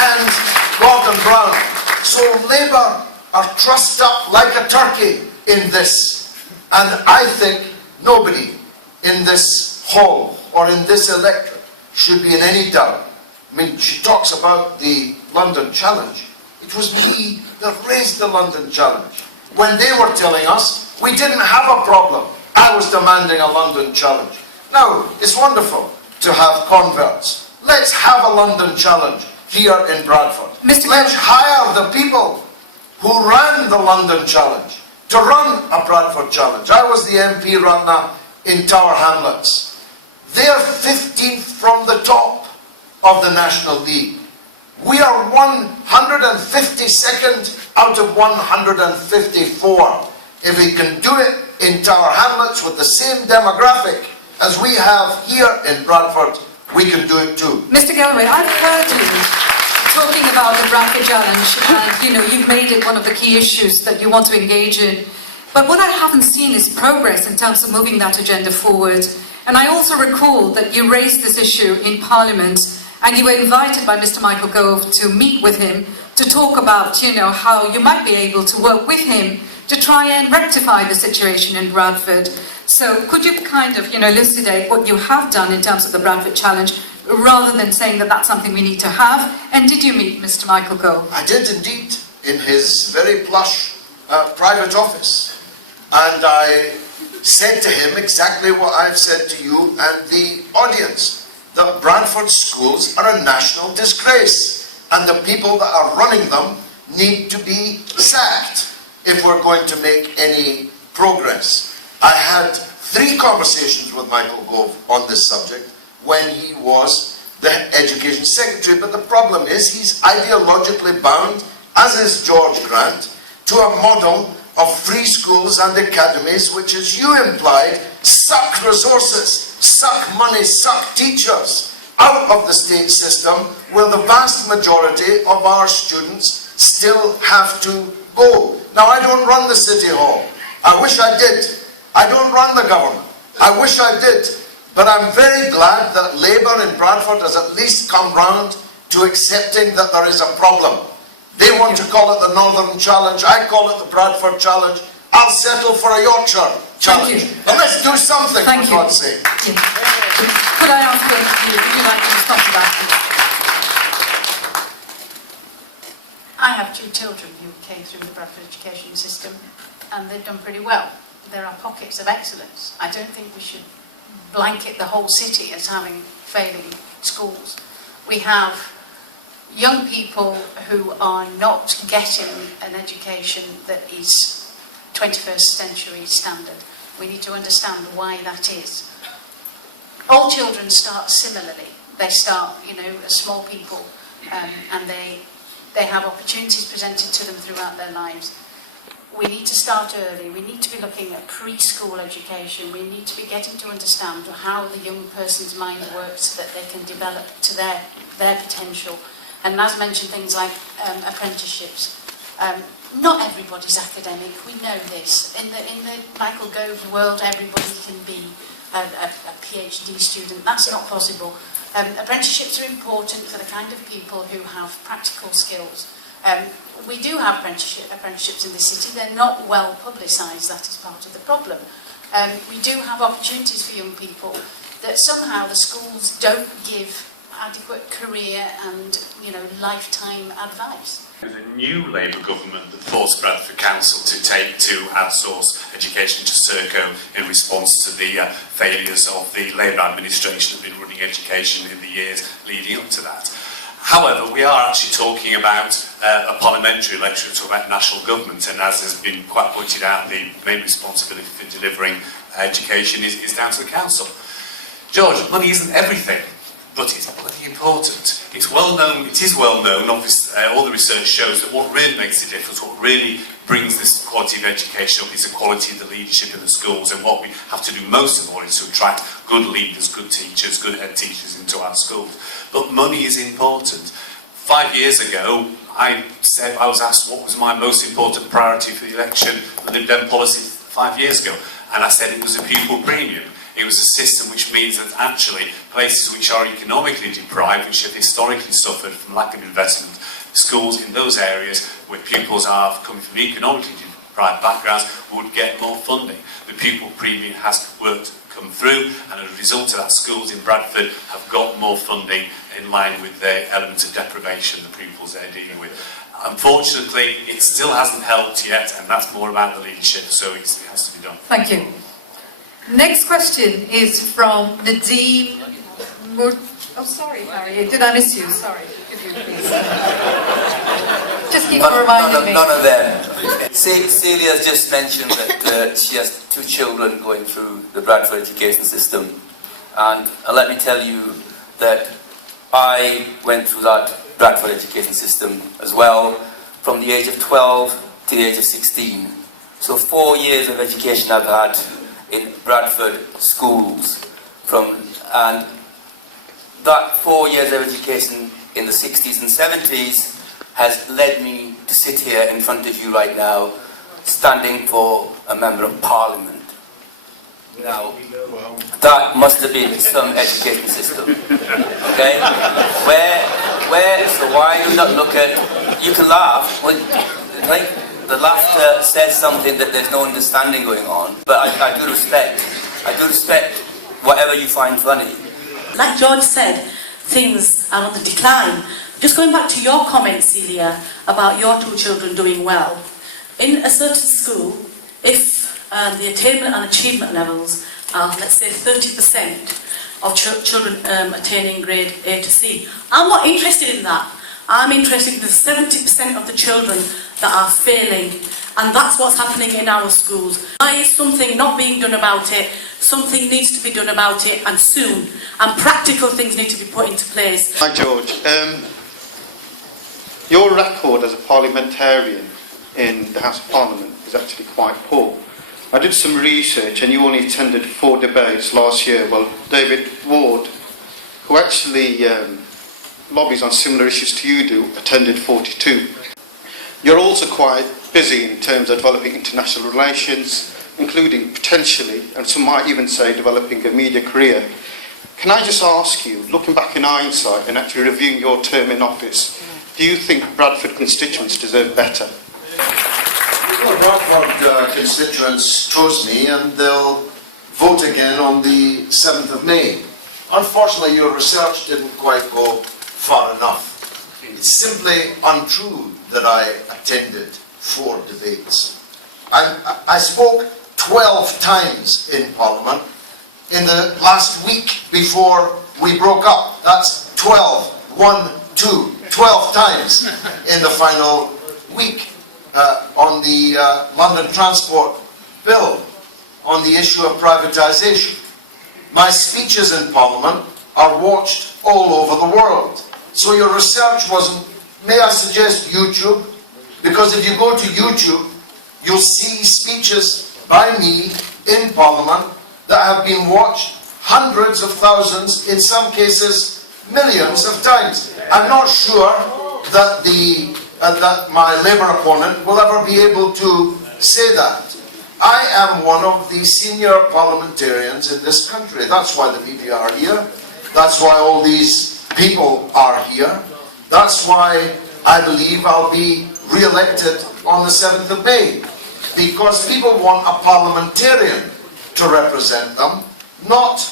and Gordon Brown. So Labour are trussed up like a turkey in this. And I think nobody in this hall or in this electorate should be in any doubt. I mean, she talks about the London Challenge. It was me that raised the London Challenge. When they were telling us we didn't have a problem, I was demanding a London Challenge. Now, it's wonderful to have converts. Let's have a London Challenge here in Bradford. Let's hire the people who ran the London Challenge to run a Bradford Challenge. I was the MP runner in Tower Hamlets. They're 15th from the top of the National League. We are 152nd out of 154. If we can do it in Tower Hamlets with the same demographic as we have here in Bradford, we can do it too. Mr. Galloway, I've heard you talking about the Bradford Challenge, and you've made it one of the key issues that you want to engage in. But what I haven't seen is progress in terms of moving that agenda forward. And I also recall that you raised this issue in Parliament, and you were invited by Mr. Michael Gove to meet with him to talk about, how you might be able to work with him to try and rectify the situation in Bradford. So could you kind of, elucidate what you have done in terms of the Bradford Challenge, rather than saying that that's something we need to have? And did you meet Mr. Michael Gove? I did indeed, in his very plush private office. And I said to him exactly what I've said to you and the audience, that Bradford schools are a national disgrace and the people that are running them need to be sacked if we're going to make any progress. I had 3 conversations with Michael Gove on this subject when he was the Education Secretary, but the problem is he's ideologically bound, as is George Grant, to a model of free schools and academies which, as you implied, suck resources, suck money, suck teachers out of the state system, where the vast majority of our students still have to go. Now, I don't run the City Hall. I wish I did. I don't run the government. I wish I did. But I'm very glad that Labour in Bradford has at least come round to accepting that there is a problem. They want to call it the Northern Challenge. I call it the Bradford Challenge. I'll settle for a Yorkshire Challenge. But let's do something, for God's sake. Could I ask both of you, would you like to respond to that? I have 2 children who came through the Bradford education system, and they've done pretty well. There are pockets of excellence. I don't think we should blanket the whole city as having failing schools. We have young people who are not getting an education that is 21st century standard. We need to understand why that is. All children start similarly. They start, as small people, and they have opportunities presented to them throughout their lives. We need to start early. We need to be looking at preschool education. We need to be getting to understand how the young person's mind works so that they can develop to their potential. And Naz mentioned things like apprenticeships. Not everybody's academic. We know this. In the Michael Gove world, everybody can be a PhD student. That's not possible. Apprenticeships are important for the kind of people who have practical skills. We do have apprenticeships in the city. They're not well publicised. That is part of the problem. We do have opportunities for young people that somehow the schools don't give adequate career and lifetime advice. It was a new Labour government that forced Bradford Council to outsource education to Serco in response to the failures of the Labour administration that had been running education in the years leading up to that. However, we are actually talking about a parliamentary election, talking about national government, and as has been quite pointed out, the main responsibility for delivering education is down to the council. George, money isn't everything, but it's bloody important. It's well known, obviously, all the research shows that what really makes a difference, what really brings this quality of education up is the quality of the leadership in the schools, and what we have to do most of all is to attract good leaders, good teachers, good head teachers into our schools. But money is important. 5 years ago, I was asked what was my most important priority for the election, the Lib Dem policy 5 years ago, and I said it was a pupil premium. It was a system which means that actually places which are economically deprived, which have historically suffered from lack of investment, schools in those areas where pupils are coming from economically deprived backgrounds would get more funding. The pupil premium has come through, and as a result of that, schools in Bradford have got more funding in line with the elements of deprivation the pupils they're dealing with. Unfortunately, it still hasn't helped yet, and that's more about the leadership, so it has to be done. Thank you. Next question is from Nadeem. Oh, sorry, Harry. Did I miss you? Sorry. Could you please? Just keep reminding me. None of them. Celia's just mentioned that she has 2 children going through the Bradford education system. And let me tell you that I went through that Bradford education system as well, from the age of 12 to the age of 16. So 4 years of education I've had in Bradford schools, and that 4 years of education in the 60s and 70s has led me to sit here in front of you right now, standing for a Member of Parliament. Now, that must have been some education system, okay? So why do you not look at, you can laugh, like, the laughter says something that there's no understanding going on, but I do respect whatever you find funny. Like George said, things are on the decline. Just going back to your comment, Celia, about your 2 children doing well. In a certain school, if the attainment and achievement levels are, let's say, 30% of children attaining grade A to C. I'm not interested in that. I'm interested in the 70% of the children that are failing, and that's what's happening in our schools. Why is something not being done about it? Something needs to be done about it, and soon, and practical things need to be put into place. Hi George, your record as a parliamentarian in the House of Parliament is actually quite poor. I did some research and you only attended 4 debates last year. Well, David Ward, who actually lobbies on similar issues to you do, attended 42. You're also quite busy in terms of developing international relations, including potentially, and some might even say, developing a media career. Can I just ask you, looking back in hindsight and actually reviewing your term in office, do you think Bradford constituents deserve better? Well, Bradford constituents chose me and they'll vote again on the 7th of May. Unfortunately, your research didn't quite go far enough. It's simply untrue that I attended 4 debates. I spoke 12 times in Parliament in the last week before we broke up. That's 12, 1, 2, 12 times in the final week on the London Transport Bill, on the issue of privatisation. My speeches in Parliament are watched all over the world. So your research wasn't, may I suggest YouTube? Because if you go to YouTube, you'll see speeches by me in Parliament that have been watched hundreds of thousands, in some cases millions of times. I'm not sure that that my Labour opponent will ever be able to say that. I am one of the senior parliamentarians in this country. That's why the people are here. That's why all these people are here. That's why I believe I'll be re-elected on the 7th of May. Because people want a parliamentarian to represent them, not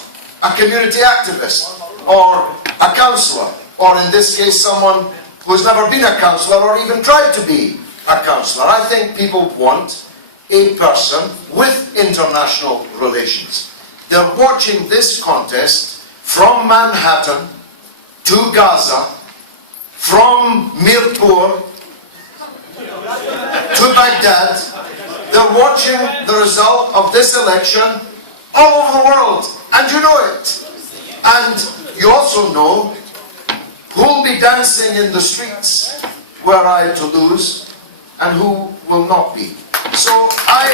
a community activist or a councillor, or in this case someone who's never been a councillor or even tried to be a councillor. I think people want a person with international relations. They're watching this contest from Manhattan to Gaza, from Mirpur to Baghdad. They're watching the result of this election all over the world, and you know it. And you also know who'll be dancing in the streets were I to lose, and who will not be. So I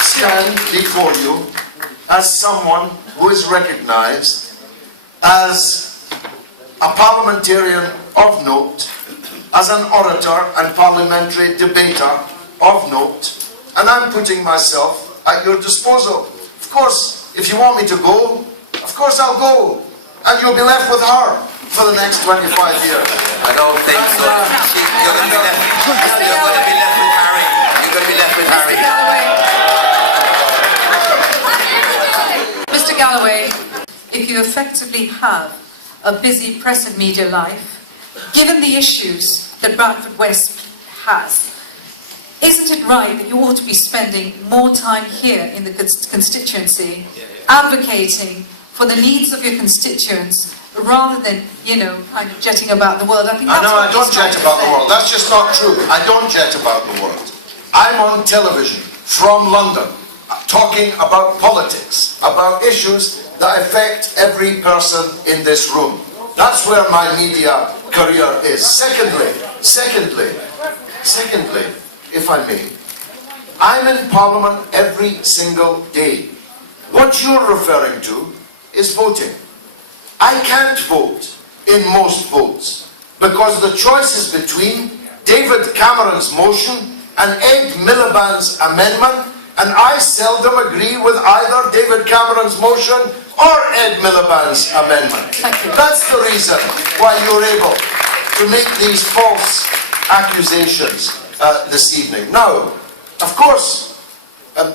stand before you as someone who is recognized as a parliamentarian of note, as an orator and parliamentary debater of note, and I'm putting myself at your disposal. Of course, if you want me to go, of course I'll go, and you'll be left with her for the next 25 years. I don't think so. You're going to be left with Harry. You're going to be left with Harry. Mr. Galloway, if you effectively have a busy press and media life, given the issues that Bradford West has, isn't it right that you ought to be spending more time here in the constituency advocating for the needs of your constituents rather than, you know, kind of jetting about the world? I think that's I don't jet about the world. That's just not true. I don't jet about the world. I'm on television from London talking about politics, about issues that affect every person in this room. That's where my media career is. Secondly, if I may, I'm in Parliament every single day. What you're referring to is voting. I can't vote in most votes because the choice is between David Cameron's motion and Ed Miliband's amendment, and I seldom agree with either David Cameron's motion or Ed Miliband's amendment. That's the reason why you're able to make these false accusations this evening. Now, of course,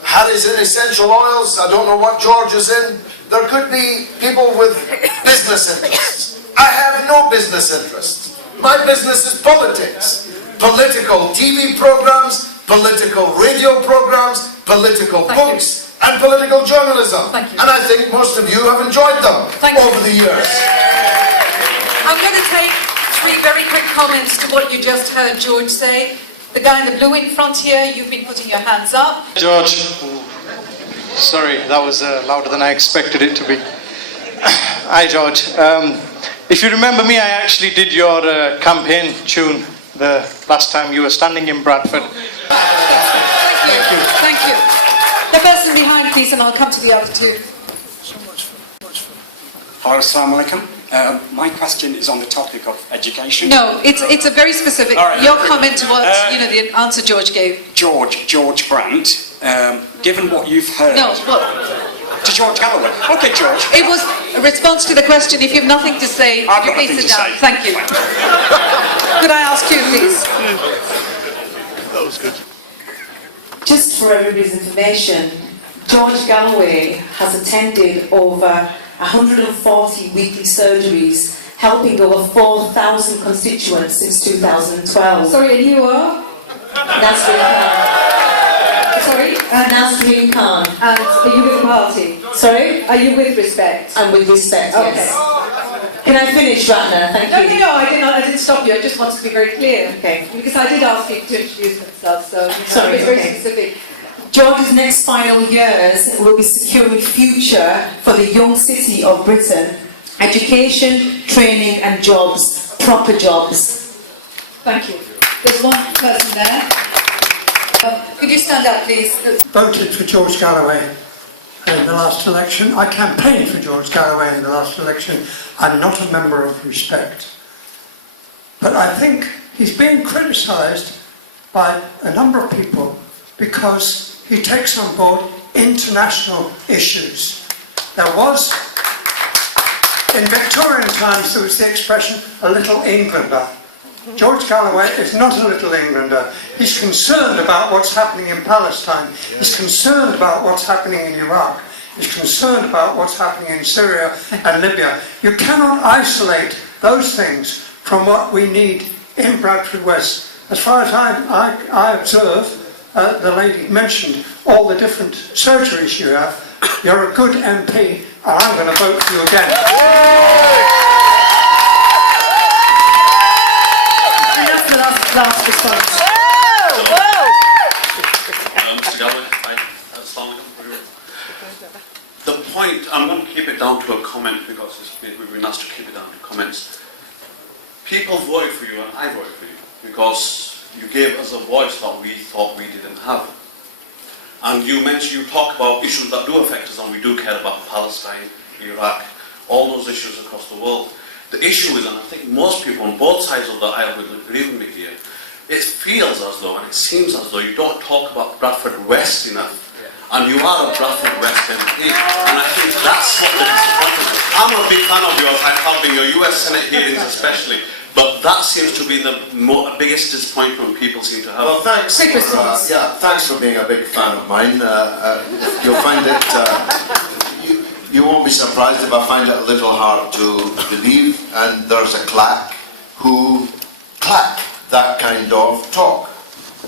Harry's in essential oils. I don't know what George is in. There could be people with business interests. I have no business interests. My business is politics. Political TV programs, political radio programs, political books, and political journalism. And I think most of you have enjoyed them over the years. I'm going to take 3 very quick comments to what you just heard George say. The guy in the blue in front here, you've been putting your hands up. George, sorry, that was louder than I expected it to be. Hi, George. If you remember me, I actually did your campaign tune the last time you were standing in Bradford. Thank you. The person behind, please, and I'll come to the other two. Hi, assalamu alaikum. My question is on the topic of education. No, it's a very specific. Right. Your comment to what the answer George gave. George Brandt. Given what you've heard. No, what? To George Galloway. Okay, George. It was a response to the question. If you have nothing to say, I've you got please nothing sit to down. say. Thank you. Could I ask you, please? That was good. Just for everybody's information, George Galloway has attended over 140 weekly surgeries, helping over 4,000 constituents since 2012. Sorry, and you are? Nasreen Khan. Sorry? Nasreen Khan. And are you with the party? Sorry? Are you with respect? I'm with respect, Okay. yes. Can I finish, Ratner? Thank you. No, I didn't stop you. I just wanted to be very clear. Okay. Because I did ask you to introduce themselves, so Sorry, it's very okay. specific. George's next final years will be securing future for the young city of Britain. Education, training and jobs. Proper jobs. Thank you. There's one person there. Could you stand up, please? Voted for George Galloway in the last election. I campaigned for George Galloway in the last election. I'm not a member of Respect. But I think he's being criticised by a number of people because he takes on board international issues. There was, in Victorian times, there was the expression, a little Englander. George Galloway is not a little Englander. He's concerned about what's happening in Palestine. He's concerned about what's happening in Iraq. He's concerned about what's happening in Syria and Libya. You cannot isolate those things from what we need in Bradford West. As far as I observe, the lady mentioned all the different surgeries you have. You're a good MP, and I'm going to vote for you again. And that's the last response. Mr. Galloway, the point, I'm going to keep it down to a comment because we've been asked to keep it down to comments. People voted for you and I voted for you because you gave us a voice that we thought we didn't have. And you talk about issues that do affect us, and we do care about Palestine, Iraq, all those issues across the world. The issue is, and I think most people on both sides of the aisle will agree with me here, it feels as though, and it seems as though you don't talk about Bradford West enough. And you are a Bradford West MP. And I think that's what the disappointment is. I'm a big fan of yours. I have been your US Senate hearings especially. But that seems to be the biggest disappointment people seem to have. Well, thanks. Thanks for being a big fan of mine. You'll find it. You won't be surprised if I find it a little hard to believe. And there's a clack who clack that kind of talk.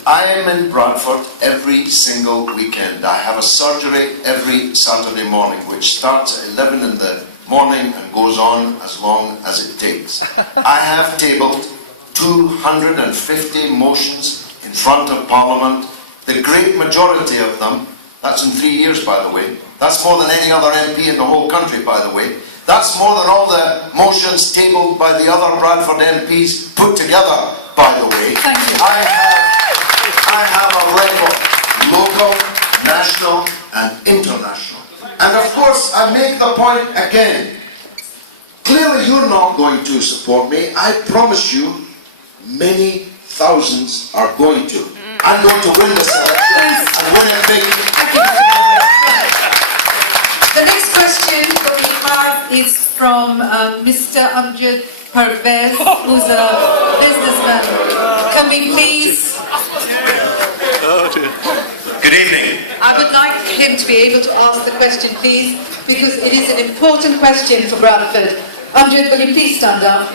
I am in Bradford every single weekend. I have a surgery every Saturday morning, which starts at 11 in the morning and goes on as long as it takes. I have tabled 250 motions in front of Parliament. The great majority of them, that's in 3 years by the way, that's more than any other MP in the whole country by the way, that's more than all the motions tabled by the other Bradford MPs put together by the way. I have a record, local, national and international. And of course I make the point again, clearly you're not going to support me. I promise you many thousands are going to. I'm going to win this election and win it big. The next question that we have is from Mr. Amjad Parvez, who's a businessman. Can we please... Good evening. I would like him to be able to ask the question, please, because it is an important question for Bradford. Amjad, will you please stand up?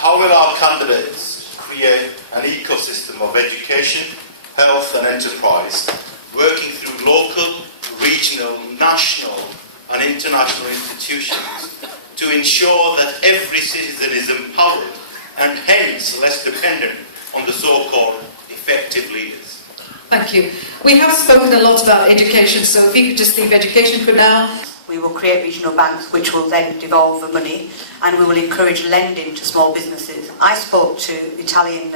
How will our candidates create an ecosystem of education, health and enterprise, working through local, regional, national and international institutions to ensure that every citizen is empowered and hence less dependent on the so-called effective leaders. Thank you. We have spoken a lot about education, so if you could just leave education for now. We will create regional banks which will then devolve the money, and we will encourage lending to small businesses. I spoke to the Italian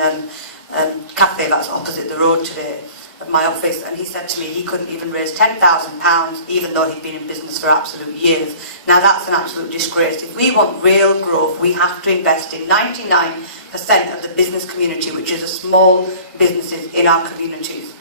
cafe that's opposite the road today at my office, and he said to me he couldn't even raise £10,000 even though he'd been in business for absolute years. Now that's an absolute disgrace. If we want real growth, we have to invest in 99% of the business community, which is the small businesses in our communities.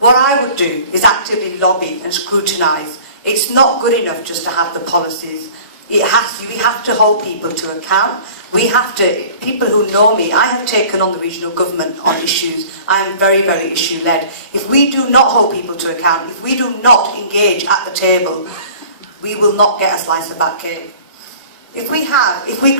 What I would do is actively lobby and scrutinise. It's not good enough just to have the policies. We have to hold people to account. People who know me, I have taken on the regional government on issues. I am very, very issue-led. If we do not hold people to account, if we do not engage at the table, we will not get a slice of that cake. If we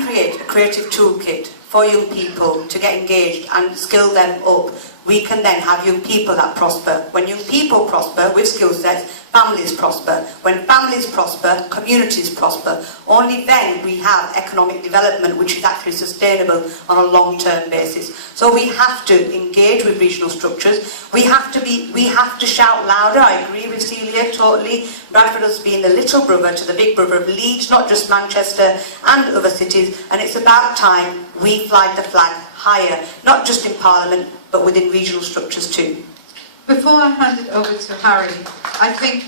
create a creative toolkit for young people to get engaged and skill them up, we can then have young people that prosper. When young people prosper with skill sets, families prosper. When families prosper, communities prosper. Only then we have economic development which is actually sustainable on a long-term basis. So we have to engage with regional structures. We have to shout louder. I agree with Celia totally. Bradford has been the little brother to the big brother of Leeds, not just Manchester and other cities, and it's about time we fly the flag higher, not just in Parliament, but within regional structures too. Before I hand it over to Harry, I think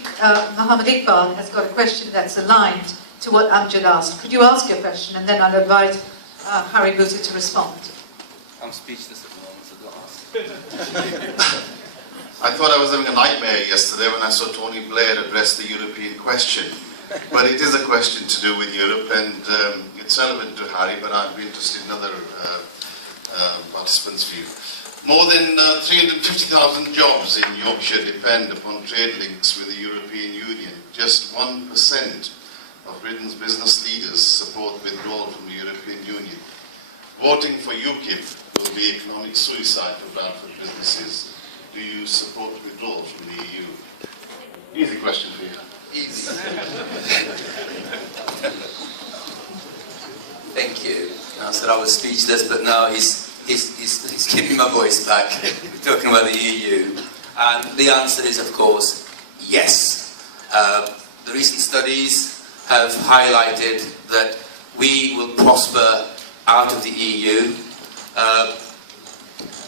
Mohammed Iqbal has got a question that's aligned to what Amjad asked. Could you ask your question, and then I'll invite Harry Bhuta to respond. I'm speechless at the moment, so don't ask. I thought I was having a nightmare yesterday when I saw Tony Blair address the European question. But it is a question to do with Europe, and it's relevant to Harry, but I'd be interested in other participants' view. More than 350,000 jobs in Yorkshire depend upon trade links with the European Union. Just 1% of Britain's business leaders support withdrawal from the European Union. Voting for UKIP will be economic suicide for Bradford businesses. Do you support withdrawal from the EU? Easy question for you. Easy. Thank you. I said I was speechless, but now he's giving my voice back, talking about the EU. And the answer is, of course, yes. The recent studies have highlighted that we will prosper out of the EU.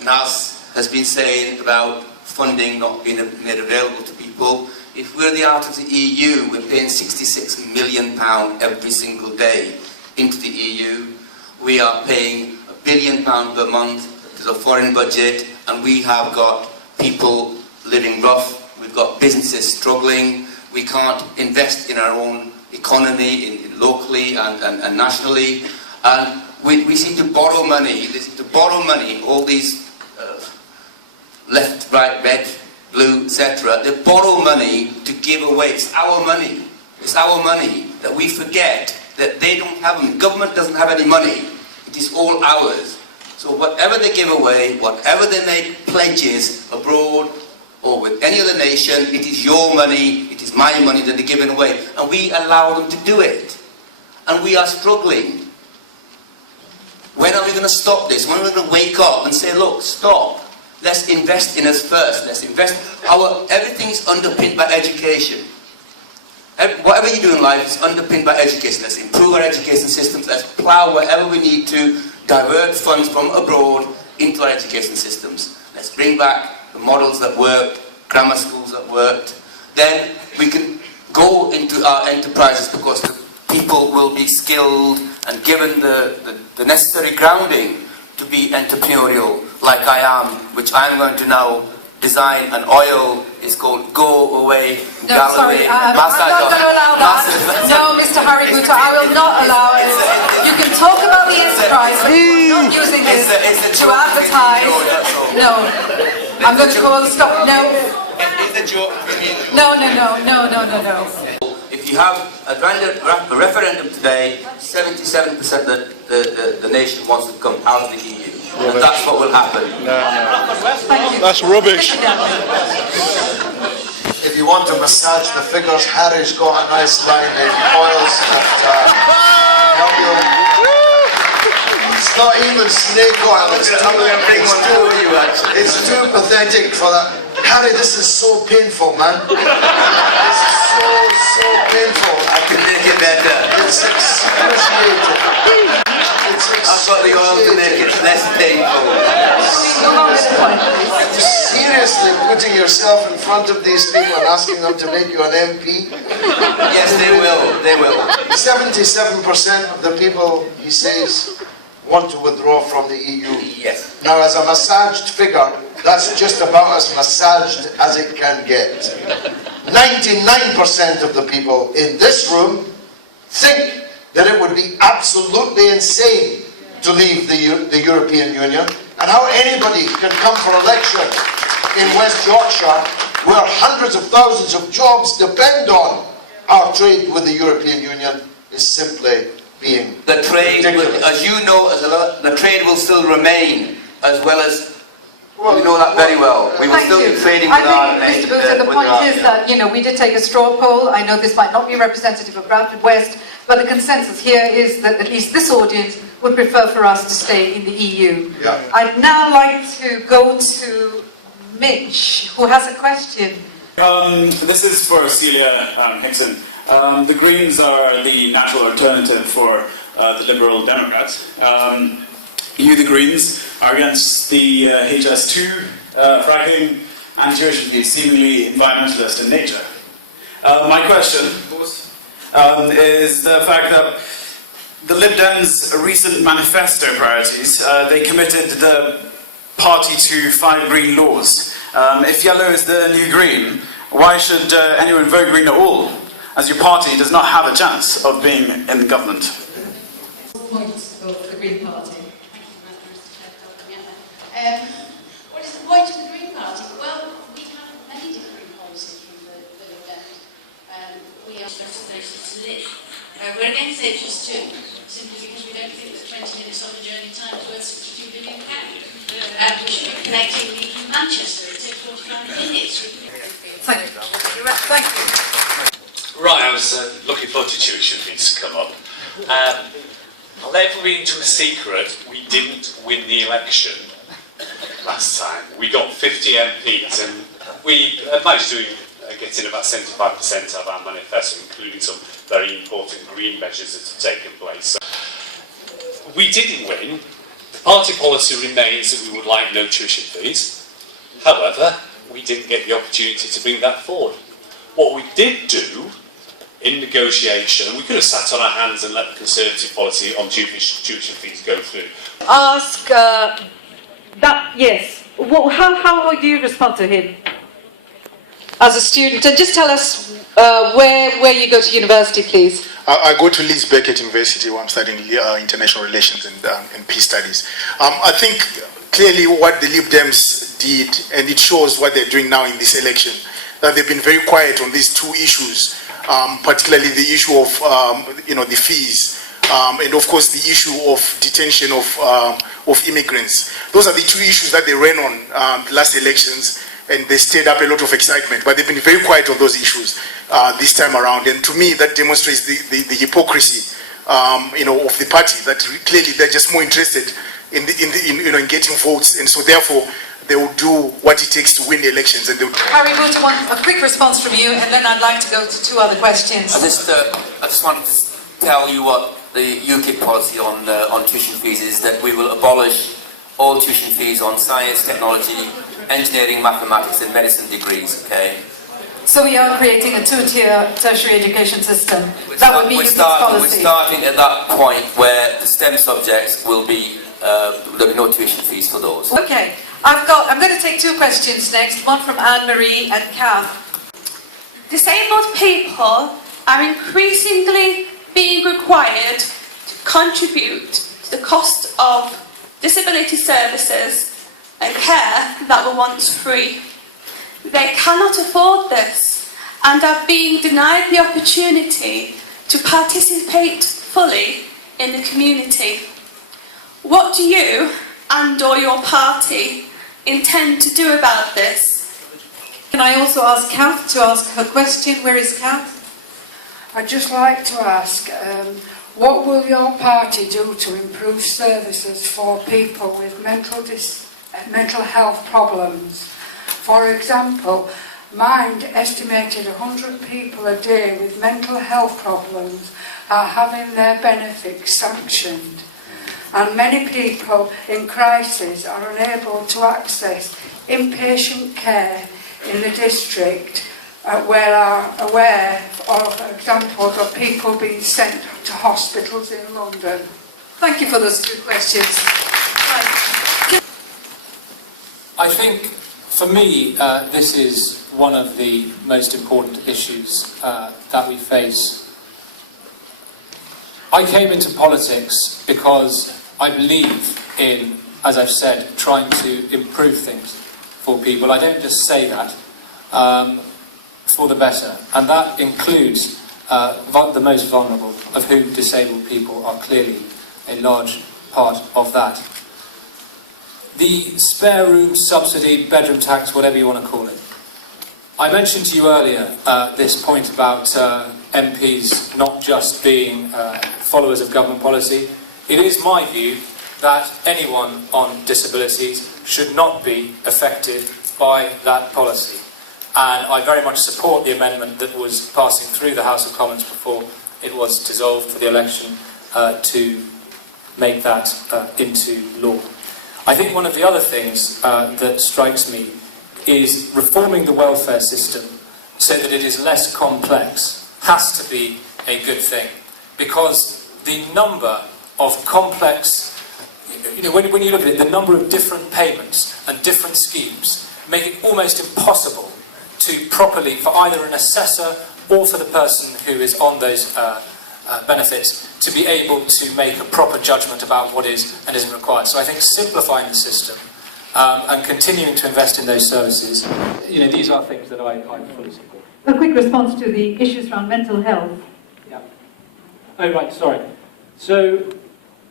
Naz has been saying about funding not being made available to people. If we're out of the EU, we're paying £66 million every single day into the EU. We are paying £1 billion per month to the foreign budget, and we have got people living rough. We've got businesses struggling. We can't invest in our own economy, locally and nationally. And we seem to borrow money. They seem to borrow money. All these left, right, red, blue, etc. They borrow money to give away. It's our money. It's our money that we forget that they don't have them. Government doesn't have any money. It is all ours. So whatever they give away, whatever they make pledges abroad or with any other nation, it is your money, it is my money that they're giving away. And we allow them to do it. And we are struggling. When are we going to stop this? When are we going to wake up and say, look, stop. Let's invest in us first. Let's invest. Everything's underpinned by education. Whatever you do in life is underpinned by education. Let's improve our education systems. Let's plough wherever we need to divert funds from abroad into our education systems. Let's bring back the models that worked, grammar schools that worked. Then we can go into our enterprises because the people will be skilled and given the necessary grounding to be entrepreneurial like I am, which I'm going to now design an oil. It's called Go Away Galloway. I'm not going to allow that. No, Mr. Harry Bhuta, I will not allow it. You can talk about the enterprise, but you're not using this to advertise. No. I'm going to call stop. No. No. If you have a referendum today, 77% that the nation wants to come out of the EU. And that's what will happen. That's rubbish. If you want to massage the figures, Harry's got a nice line in oils that help you. It's not even snake oil, it's too pathetic for that. Harry, this is so painful, man. It's so painful. I can make it better. It's excruciating. I've got the oil to make it less painful. Seriously putting yourself in front of these people and asking them to make you an MP? Yes, they will. 77% of the people, he says, want to withdraw from the EU. Yes. Now, as a massaged figure, that's just about as massaged as it can get. 99% of the people in this room think that it would be absolutely insane to leave the European Union, and how anybody can come for election in West Yorkshire, where hundreds of thousands of jobs depend on our trade with the European Union, is simply being the trade, ridiculous. as you know, the trade will still remain, as well as you know that very well. We will still be trading with our Mr. Booter, the point is that, we did take a straw poll. I know this might not be representative of Bradford West, but the consensus here is that at least this audience would prefer for us to stay in the EU. Yeah. I'd now like to go to Mitch, who has a question. This is for Celia Hickson. The Greens are the natural alternative for the Liberal Democrats. You, the Greens, are against the HS2, fracking, and tuition fees, seemingly environmentalist in nature. My question is the fact that the Lib Dems' recent manifesto priorities, they committed the party to 5 green laws. If yellow is the new green, why should anyone vote green at all, as your party does not have a chance of being in the government? Point of the Green Party. What is the point of the Green Party? Well, we have many different policies from the Lib Dems. We are destination to live. We're against HS2, simply because we don't think that 20 minutes on a journey time is worth £62 billion. We should be connecting Leeds and Manchester. It takes 45 minutes. Thank you. Right, I was looking forward to tuition fees to come up. I'll let it be into a secret, we didn't win the election last time. We got 50 MPs and we managed to get in about 75% of our manifesto, including some very important green measures that have taken place. So, we didn't win. The party policy remains that we would like no tuition fees. However, we didn't get the opportunity to bring that forward. What we did do in negotiation, we could have sat on our hands and let the Conservative policy on tuition fees go through. Ask yes. How would you respond to him as a student? And just tell us where you go to university, please. I go to Leeds Beckett University, where I'm studying international relations and peace studies. I think clearly what the Lib Dems did, and it shows what they're doing now in this election, that they've been very quiet on these 2 issues, particularly the issue of the fees, and of course the issue of detention of immigrants. Those are the 2 issues that they ran on the last elections, and they stirred up a lot of excitement. But they've been very quiet on those issues this time around. And to me, that demonstrates the hypocrisy, of the party. That clearly they're just more interested in getting votes, and so therefore they will do what it takes to win the elections. And Harry Booter, a quick response from you, and then I'd like to go to 2 other questions. I just wanted to tell you what the UKIP policy on tuition fees is, that we will abolish all tuition fees on science, technology, engineering, mathematics and medicine degrees, okay? So we are creating a 2-tier tertiary education system. That would be UKIP's policy. We're starting at that point where the STEM subjects will be, there'll be no tuition fees for those. Okay, I'm going to take 2 questions next, one from Anne-Marie and Kath. Disabled people are increasingly being required to contribute to the cost of disability services and care that were once free. They cannot afford this and are being denied the opportunity to participate fully in the community. What do you, and or your party intend to do about this? Can I also ask Kath to ask her question? Where is Kath? I'd just like to ask, what will your party do to improve services for people with mental health problems? For example, Mind estimated 100 people a day with mental health problems are having their benefits sanctioned, and many people in crisis are unable to access inpatient care in the district where are aware of examples of people being sent to hospitals in London. Thank you for those two questions. Right. I think, for me, this is one of the most important issues that we face. I came into politics because I believe in, as I've said, trying to improve things for people. I don't just say that. For the better, and that includes the most vulnerable, of whom disabled people are clearly a large part of that. The spare room subsidy, bedroom tax, whatever you want to call it. I mentioned to you earlier this point about MPs not just being followers of government policy. It is my view that anyone on disabilities should not be affected by that policy. And I very much support the amendment that was passing through the House of Commons before it was dissolved for the election to make that into law. I think one of the other things that strikes me is reforming the welfare system so that it is less complex has to be a good thing, because the number of complex, when you look at it, the number of different payments and different schemes make it almost impossible to properly, for either an assessor or for the person who is on those benefits, to be able to make a proper judgment about what is and isn't required. So I think simplifying the system and continuing to invest in those services, these are things that I fully support. A quick response to the issues around mental health. Yeah. Oh, right, sorry. So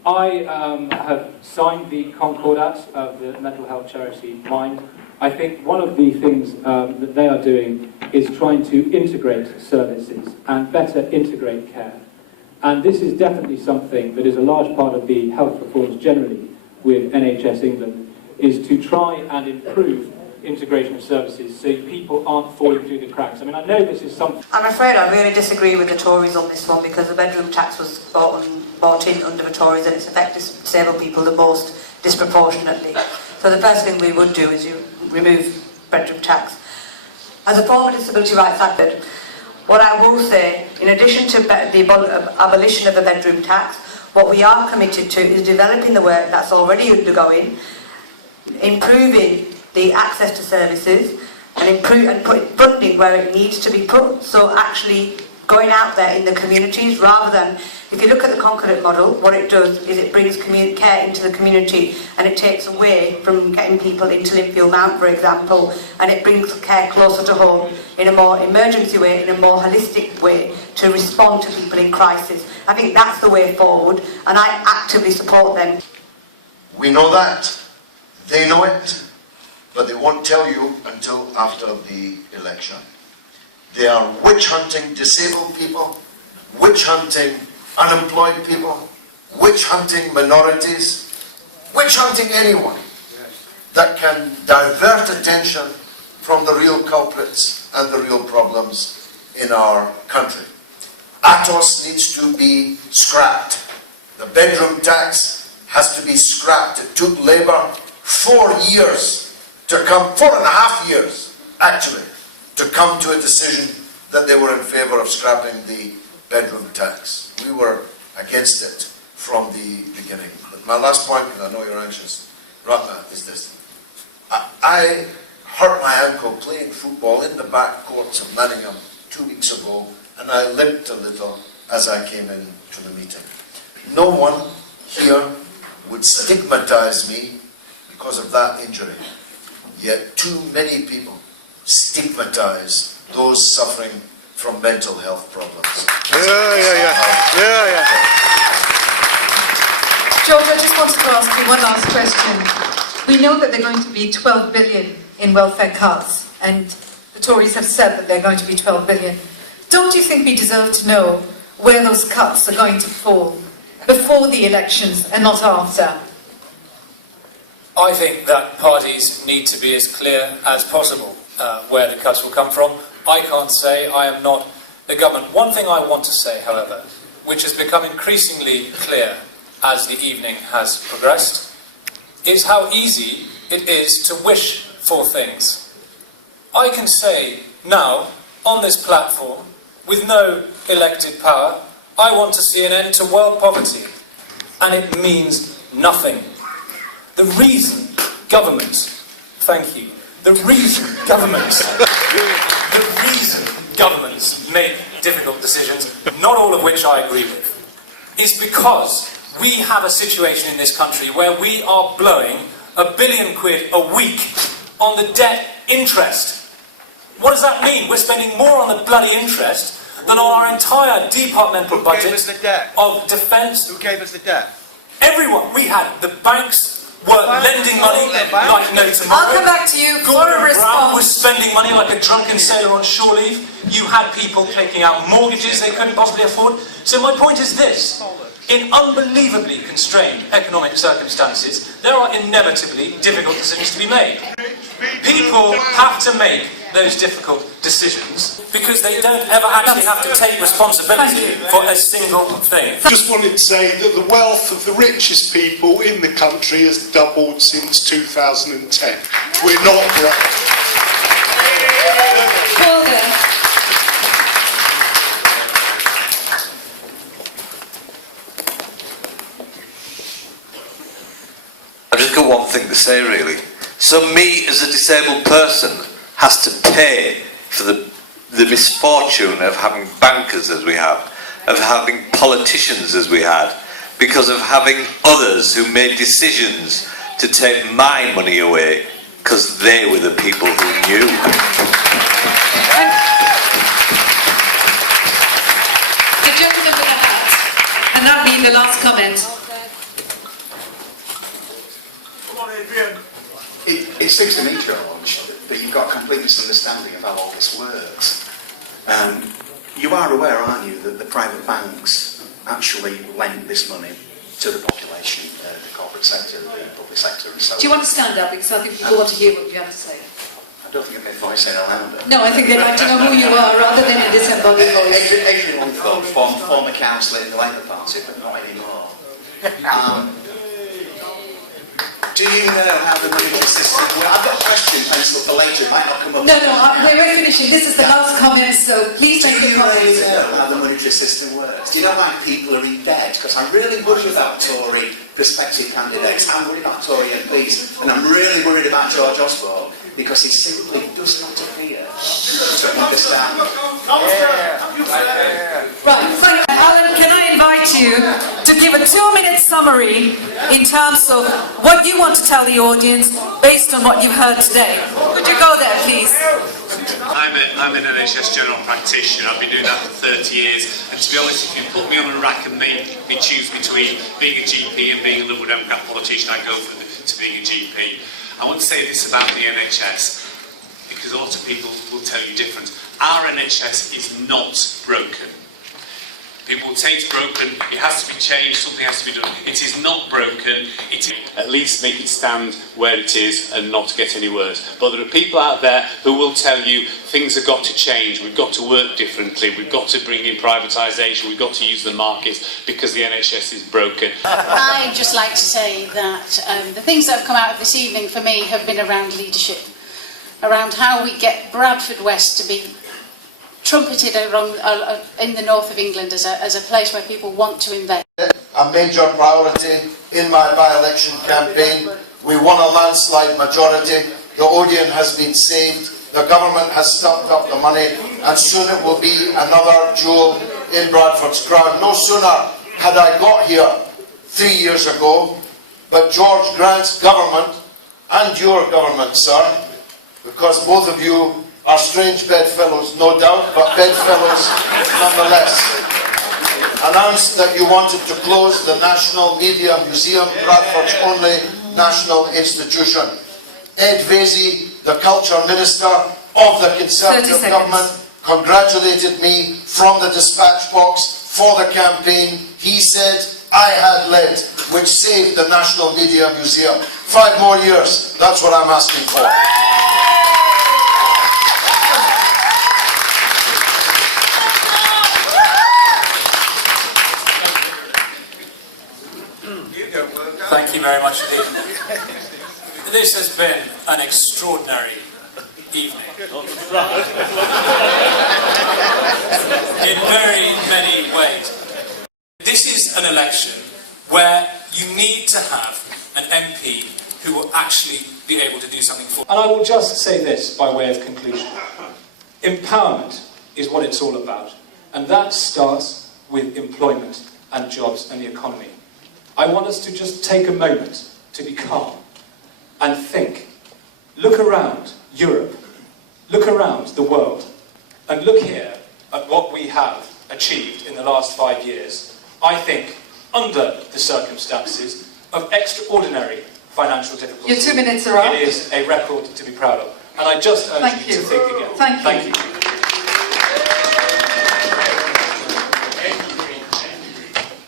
I have signed the concordat of the mental health charity Mind. I think one of the things that they are doing is trying to integrate services and better integrate care. And this is definitely something that is a large part of the health reforms generally with NHS England, is to try and improve integration of services so people aren't falling through the cracks. I mean, I know this is something... I'm afraid I really disagree with the Tories on this one, because the bedroom tax was bought in under the Tories and it's affected disabled people the most disproportionately. So the first thing we would do is remove bedroom tax. As a former disability rights advocate, what I will say, in addition to the abolition of the bedroom tax, what we are committed to is developing the work that's already undergoing, improving the access to services, and putting funding where it needs to be put. So actually going out there in the communities, rather than, if you look at the Concordat model, what it does is it brings care into the community, and it takes away from getting people into Linfield Mount, for example, and it brings care closer to home in a more emergency way, in a more holistic way, to respond to people in crisis. I think that's the way forward, and I actively support them. We know that, they know it, but they won't tell you until after the election. They are witch hunting disabled people, witch hunting unemployed people, witch hunting minorities, witch hunting anyone that can divert attention from the real culprits and the real problems in our country. ATOS needs to be scrapped. The bedroom tax has to be scrapped. It took Labour 4 years to come, 4.5 years actually, to come to a decision that they were in favour of scrapping the bedroom tax. We were against it from the beginning. But my last point, because I know you're anxious, Ratna, is this. I hurt my ankle playing football in the back courts of Manningham 2 weeks ago, and I limped a little as I came in to the meeting. No one here would stigmatise me because of that injury. Yet too many people stigmatise those suffering from mental health problems. George, I just wanted to ask you one last question. We know that there are going to be 12 billion in welfare cuts, and the Tories have said that they're going to be 12 billion. Don't you think we deserve to know where those cuts are going to fall before the elections and not after? I think that parties need to be as clear as possible where the cuts will come from. I can't say, I am not the government. One thing I want to say, however, which has become increasingly clear as the evening has progressed, is how easy it is to wish for things. I can say now, on this platform, with no elected power, I want to see an end to world poverty, and it means nothing. The reason governments, thank you, the reason governments make difficult decisions, not all of which I agree with, is because we have a situation in this country where we are blowing £1 billion a week on the debt interest. What does that mean? We're spending more on the bloody interest than on our entire departmental budget of defence. Who gave us the debt? Everyone. We had the banks were lending money like no tomorrow. I'll come back to you for Gordon a response. Brown was spending money like a drunken sailor on shore leave. You had people taking out mortgages they couldn't possibly afford. So my point is this. In unbelievably constrained economic circumstances, there are inevitably difficult decisions to be made. People have to make those difficult decisions because they don't ever actually have to take responsibility for a single thing. I just wanted to say that the wealth of the richest people in the country has doubled since 2010. We're not broke. I've just got one thing to say, really. So me, as a disabled person, has to pay for the misfortune of having bankers as we have, of having politicians as we had, because of having others who made decisions to take my money away because they were the people who knew. The gentleman with the hat, and that being the last comment. It seems to me, George, that you've got a complete misunderstanding of how all this works. You are aware, aren't you, that the private banks actually lend this money to the population, the corporate sector, the public sector, and so on. Do you want to stand up? Because I think people want to hear what you have to say. I don't think I'd voice it aloud. No, I think they'd like to know who you are rather than a disembodied voice. Adrian Longford, former councillor in the Labour Party, but not anymore. Do you know how the monetary system works? I've got a question penciled for later, it might not come up. No, we're finishing. This is the last comment, so please make the comment. Do you really know how the monetary system works? Do you know why people are in debt? Because I'm really worried about Tory prospective candidates. I'm worried about Tory MPs, and I'm really worried about George Osborne, because he simply does not appear to understand. Right, thank you. Alan, can I invite you to give a 2-minute summary in terms of what you want to tell the audience based on what you've heard today? Could you go there, please? I'm an NHS general practitioner. I've been doing that for 30 years, and to be honest, if you put me on a rack and made me choose between being a GP and being a Liberal Democrat politician, I'd go to being a GP. I want to say this about the NHS, because a lot of people will tell you different. Our NHS is not broken. People will say it's broken, it has to be changed, something has to be done. It is not broken, it is... At least make it stand where it is and not get any worse. But there are people out there who will tell you things have got to change, we've got to work differently, we've got to bring in privatisation, we've got to use the markets because the NHS is broken. I'd just like to say that the things that have come out of this evening for me have been around leadership, around how we get Bradford West to be trumpeted in the north of England as a place where people want to invest. A major priority in my by-election campaign. We won a landslide majority. The Odeon has been saved. The government has stuffed up the money, and soon it will be another jewel in Bradford's crown. No sooner had I got here 3 years ago, but George Grant's government and your government, sir, because both of you are strange bedfellows, no doubt, but bedfellows nonetheless. announced that you wanted to close the National Media Museum, Bradford's only national institution. Ed Vasey, the Culture Minister of the Conservative government, congratulated me from the dispatch box for the campaign. He said I had led, which saved the National Media Museum. 5 more years, that's what I'm asking for. Thank you very much indeed. This has been an extraordinary evening. In very many ways. This is an election where you need to have an MP who will actually be able to do something for. And I will just say this by way of conclusion. Empowerment is what it's all about. And that starts with employment and jobs and the economy. I want us to just take a moment to be calm and think. Look around Europe, look around the world, and look here at what we have achieved in the last 5 years. I think, under the circumstances of extraordinary financial difficulties, your 2 minutes are up. It is a record to be proud of. And I just urge you to think again. Thank you.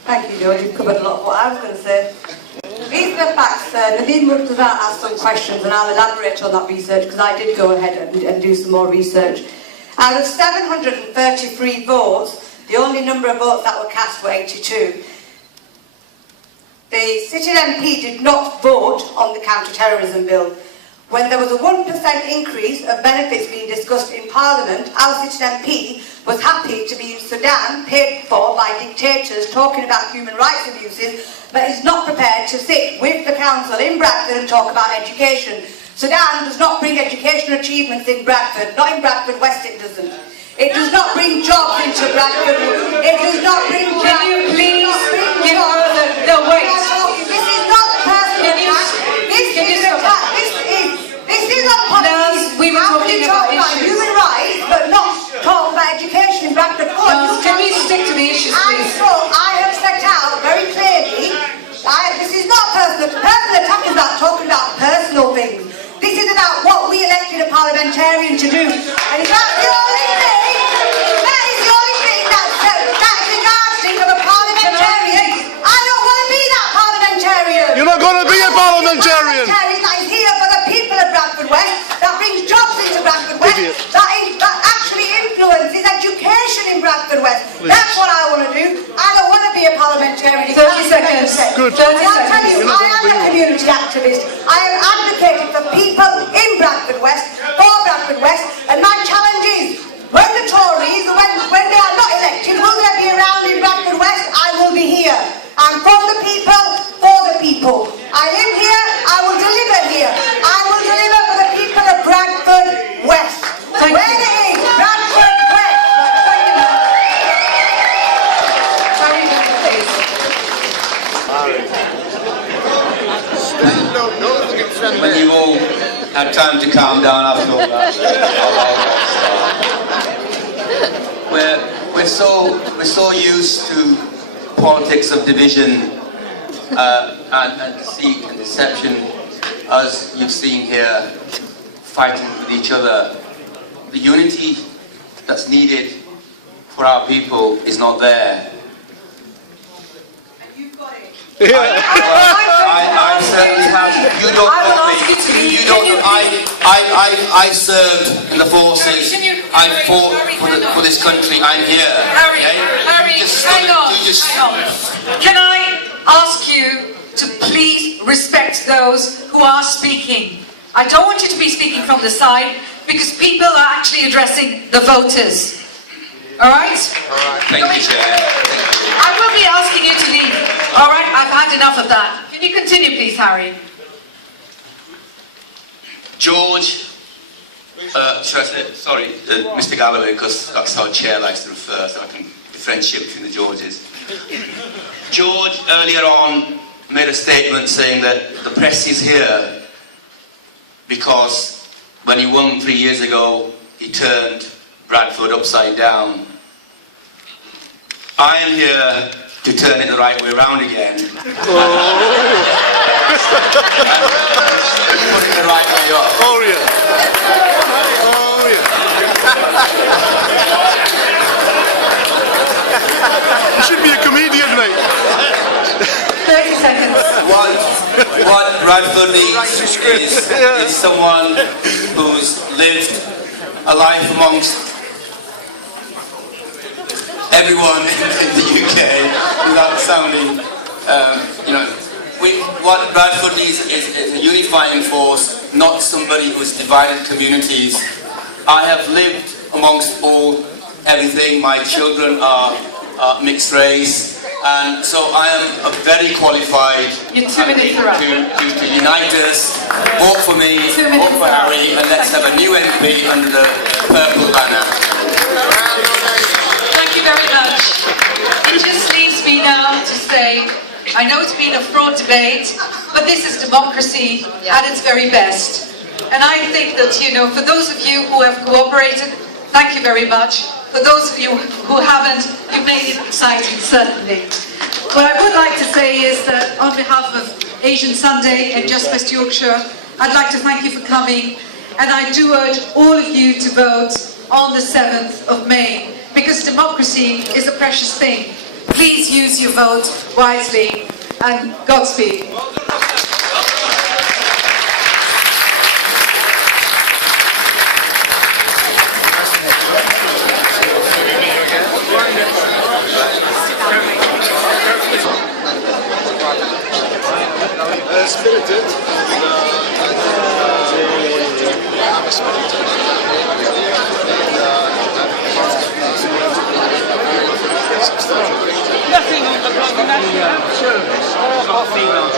Thank you, George. You've covered a lot of what I was going to say. These are the facts. Nadine Murtaza asked some questions, and I'll elaborate on that research because I did go ahead and do some more research. Out of 733 votes, the only number of votes that were cast were 82. The sitting MP did not vote on the counter-terrorism bill. When there was a 1% increase of benefits being discussed in Parliament, our sitting MP was happy to be in Sudan, paid for by dictators talking about human rights abuses, but is not prepared to sit with the council in Bradford and talk about education. Sudan does not bring educational achievements in Bradford, not in Bradford West it doesn't. It does not bring jobs into Bradford. It does not bring jobs. Can you please give her the weight? This is not personal attack. This is a policy. We were talking about human rights, but not talk about education in Bradford. Can we stick to the issues, please? I have set out very clearly. This is not personal. Personal attack is about talking about personal things. This is about what we elected a parliamentarian to do. And if that's the only thing, that is the only thing that's the yardstick of a parliamentarian. I don't want to be that parliamentarian. You're not going to be a parliamentarian. That is here for the people of Bradford West, that brings jobs into Bradford West, that actually influences education in Bradford West. Please. That's what I want to do. I don't want to be a parliamentarian. 30 seconds. Good. 30 seconds. I'll tell you, I am a community activist. I am advocating for people in Bradford West, for Bradford West, and my challenge is, when the Tories, when they are not elected, will they be around in Bradford West? I will be here. I'm from the people, for the people. I live here, I will deliver here. I will deliver for the people of Bradford West. Where it is, Bradford West. When you all had time to calm down after all that, we're so used to politics of division and deceit and deception, as you've seen here, fighting with each other. The unity that's needed for our people is not there. I certainly have. You don't know me. You don't know. I served in the forces. I fought for this country. I'm here. Harry, okay? hang on. Can I ask you to please respect those who are speaking? I don't want you to be speaking from the side because people are actually addressing the voters. All right? Thank you, Chair. I will be asking you to leave. All right? I've had enough of that. Can you continue, please, Harry? George, should I say, sorry, Mr. Galloway, because that's how Chair likes to refer, so I can differentiate between the Georges. George, earlier on, made a statement saying that the press is here because when he won 3 years ago, he turned Bradford upside down. I am here to turn it the right way around again. Put it the right way up. Oh yeah. Oh yeah. You should be a comedian, mate. 30 seconds. What Bradford needs is someone who's lived a life amongst everyone in the UK without sounding, what Bradford needs is a unifying force, not somebody who's divided communities. I have lived amongst everything. My children are mixed race, and so I am a very qualified to unite us. Vote for me, vote for Harry, and let's have a new MP under the purple banner. Thank you very much. It just leaves me now to say, I know it's been a fraught debate, but this is democracy at its very best. And I think that, for those of you who have cooperated, thank you very much. For those of you who haven't, you've made it exciting, certainly. What I would like to say is that on behalf of Asian Sunday and Just West Yorkshire, I'd like to thank you for coming, and I do urge all of you to vote on the 7th of May, because democracy is a precious thing. Please use your vote wisely, and Godspeed. Nothing on the national insurance or female.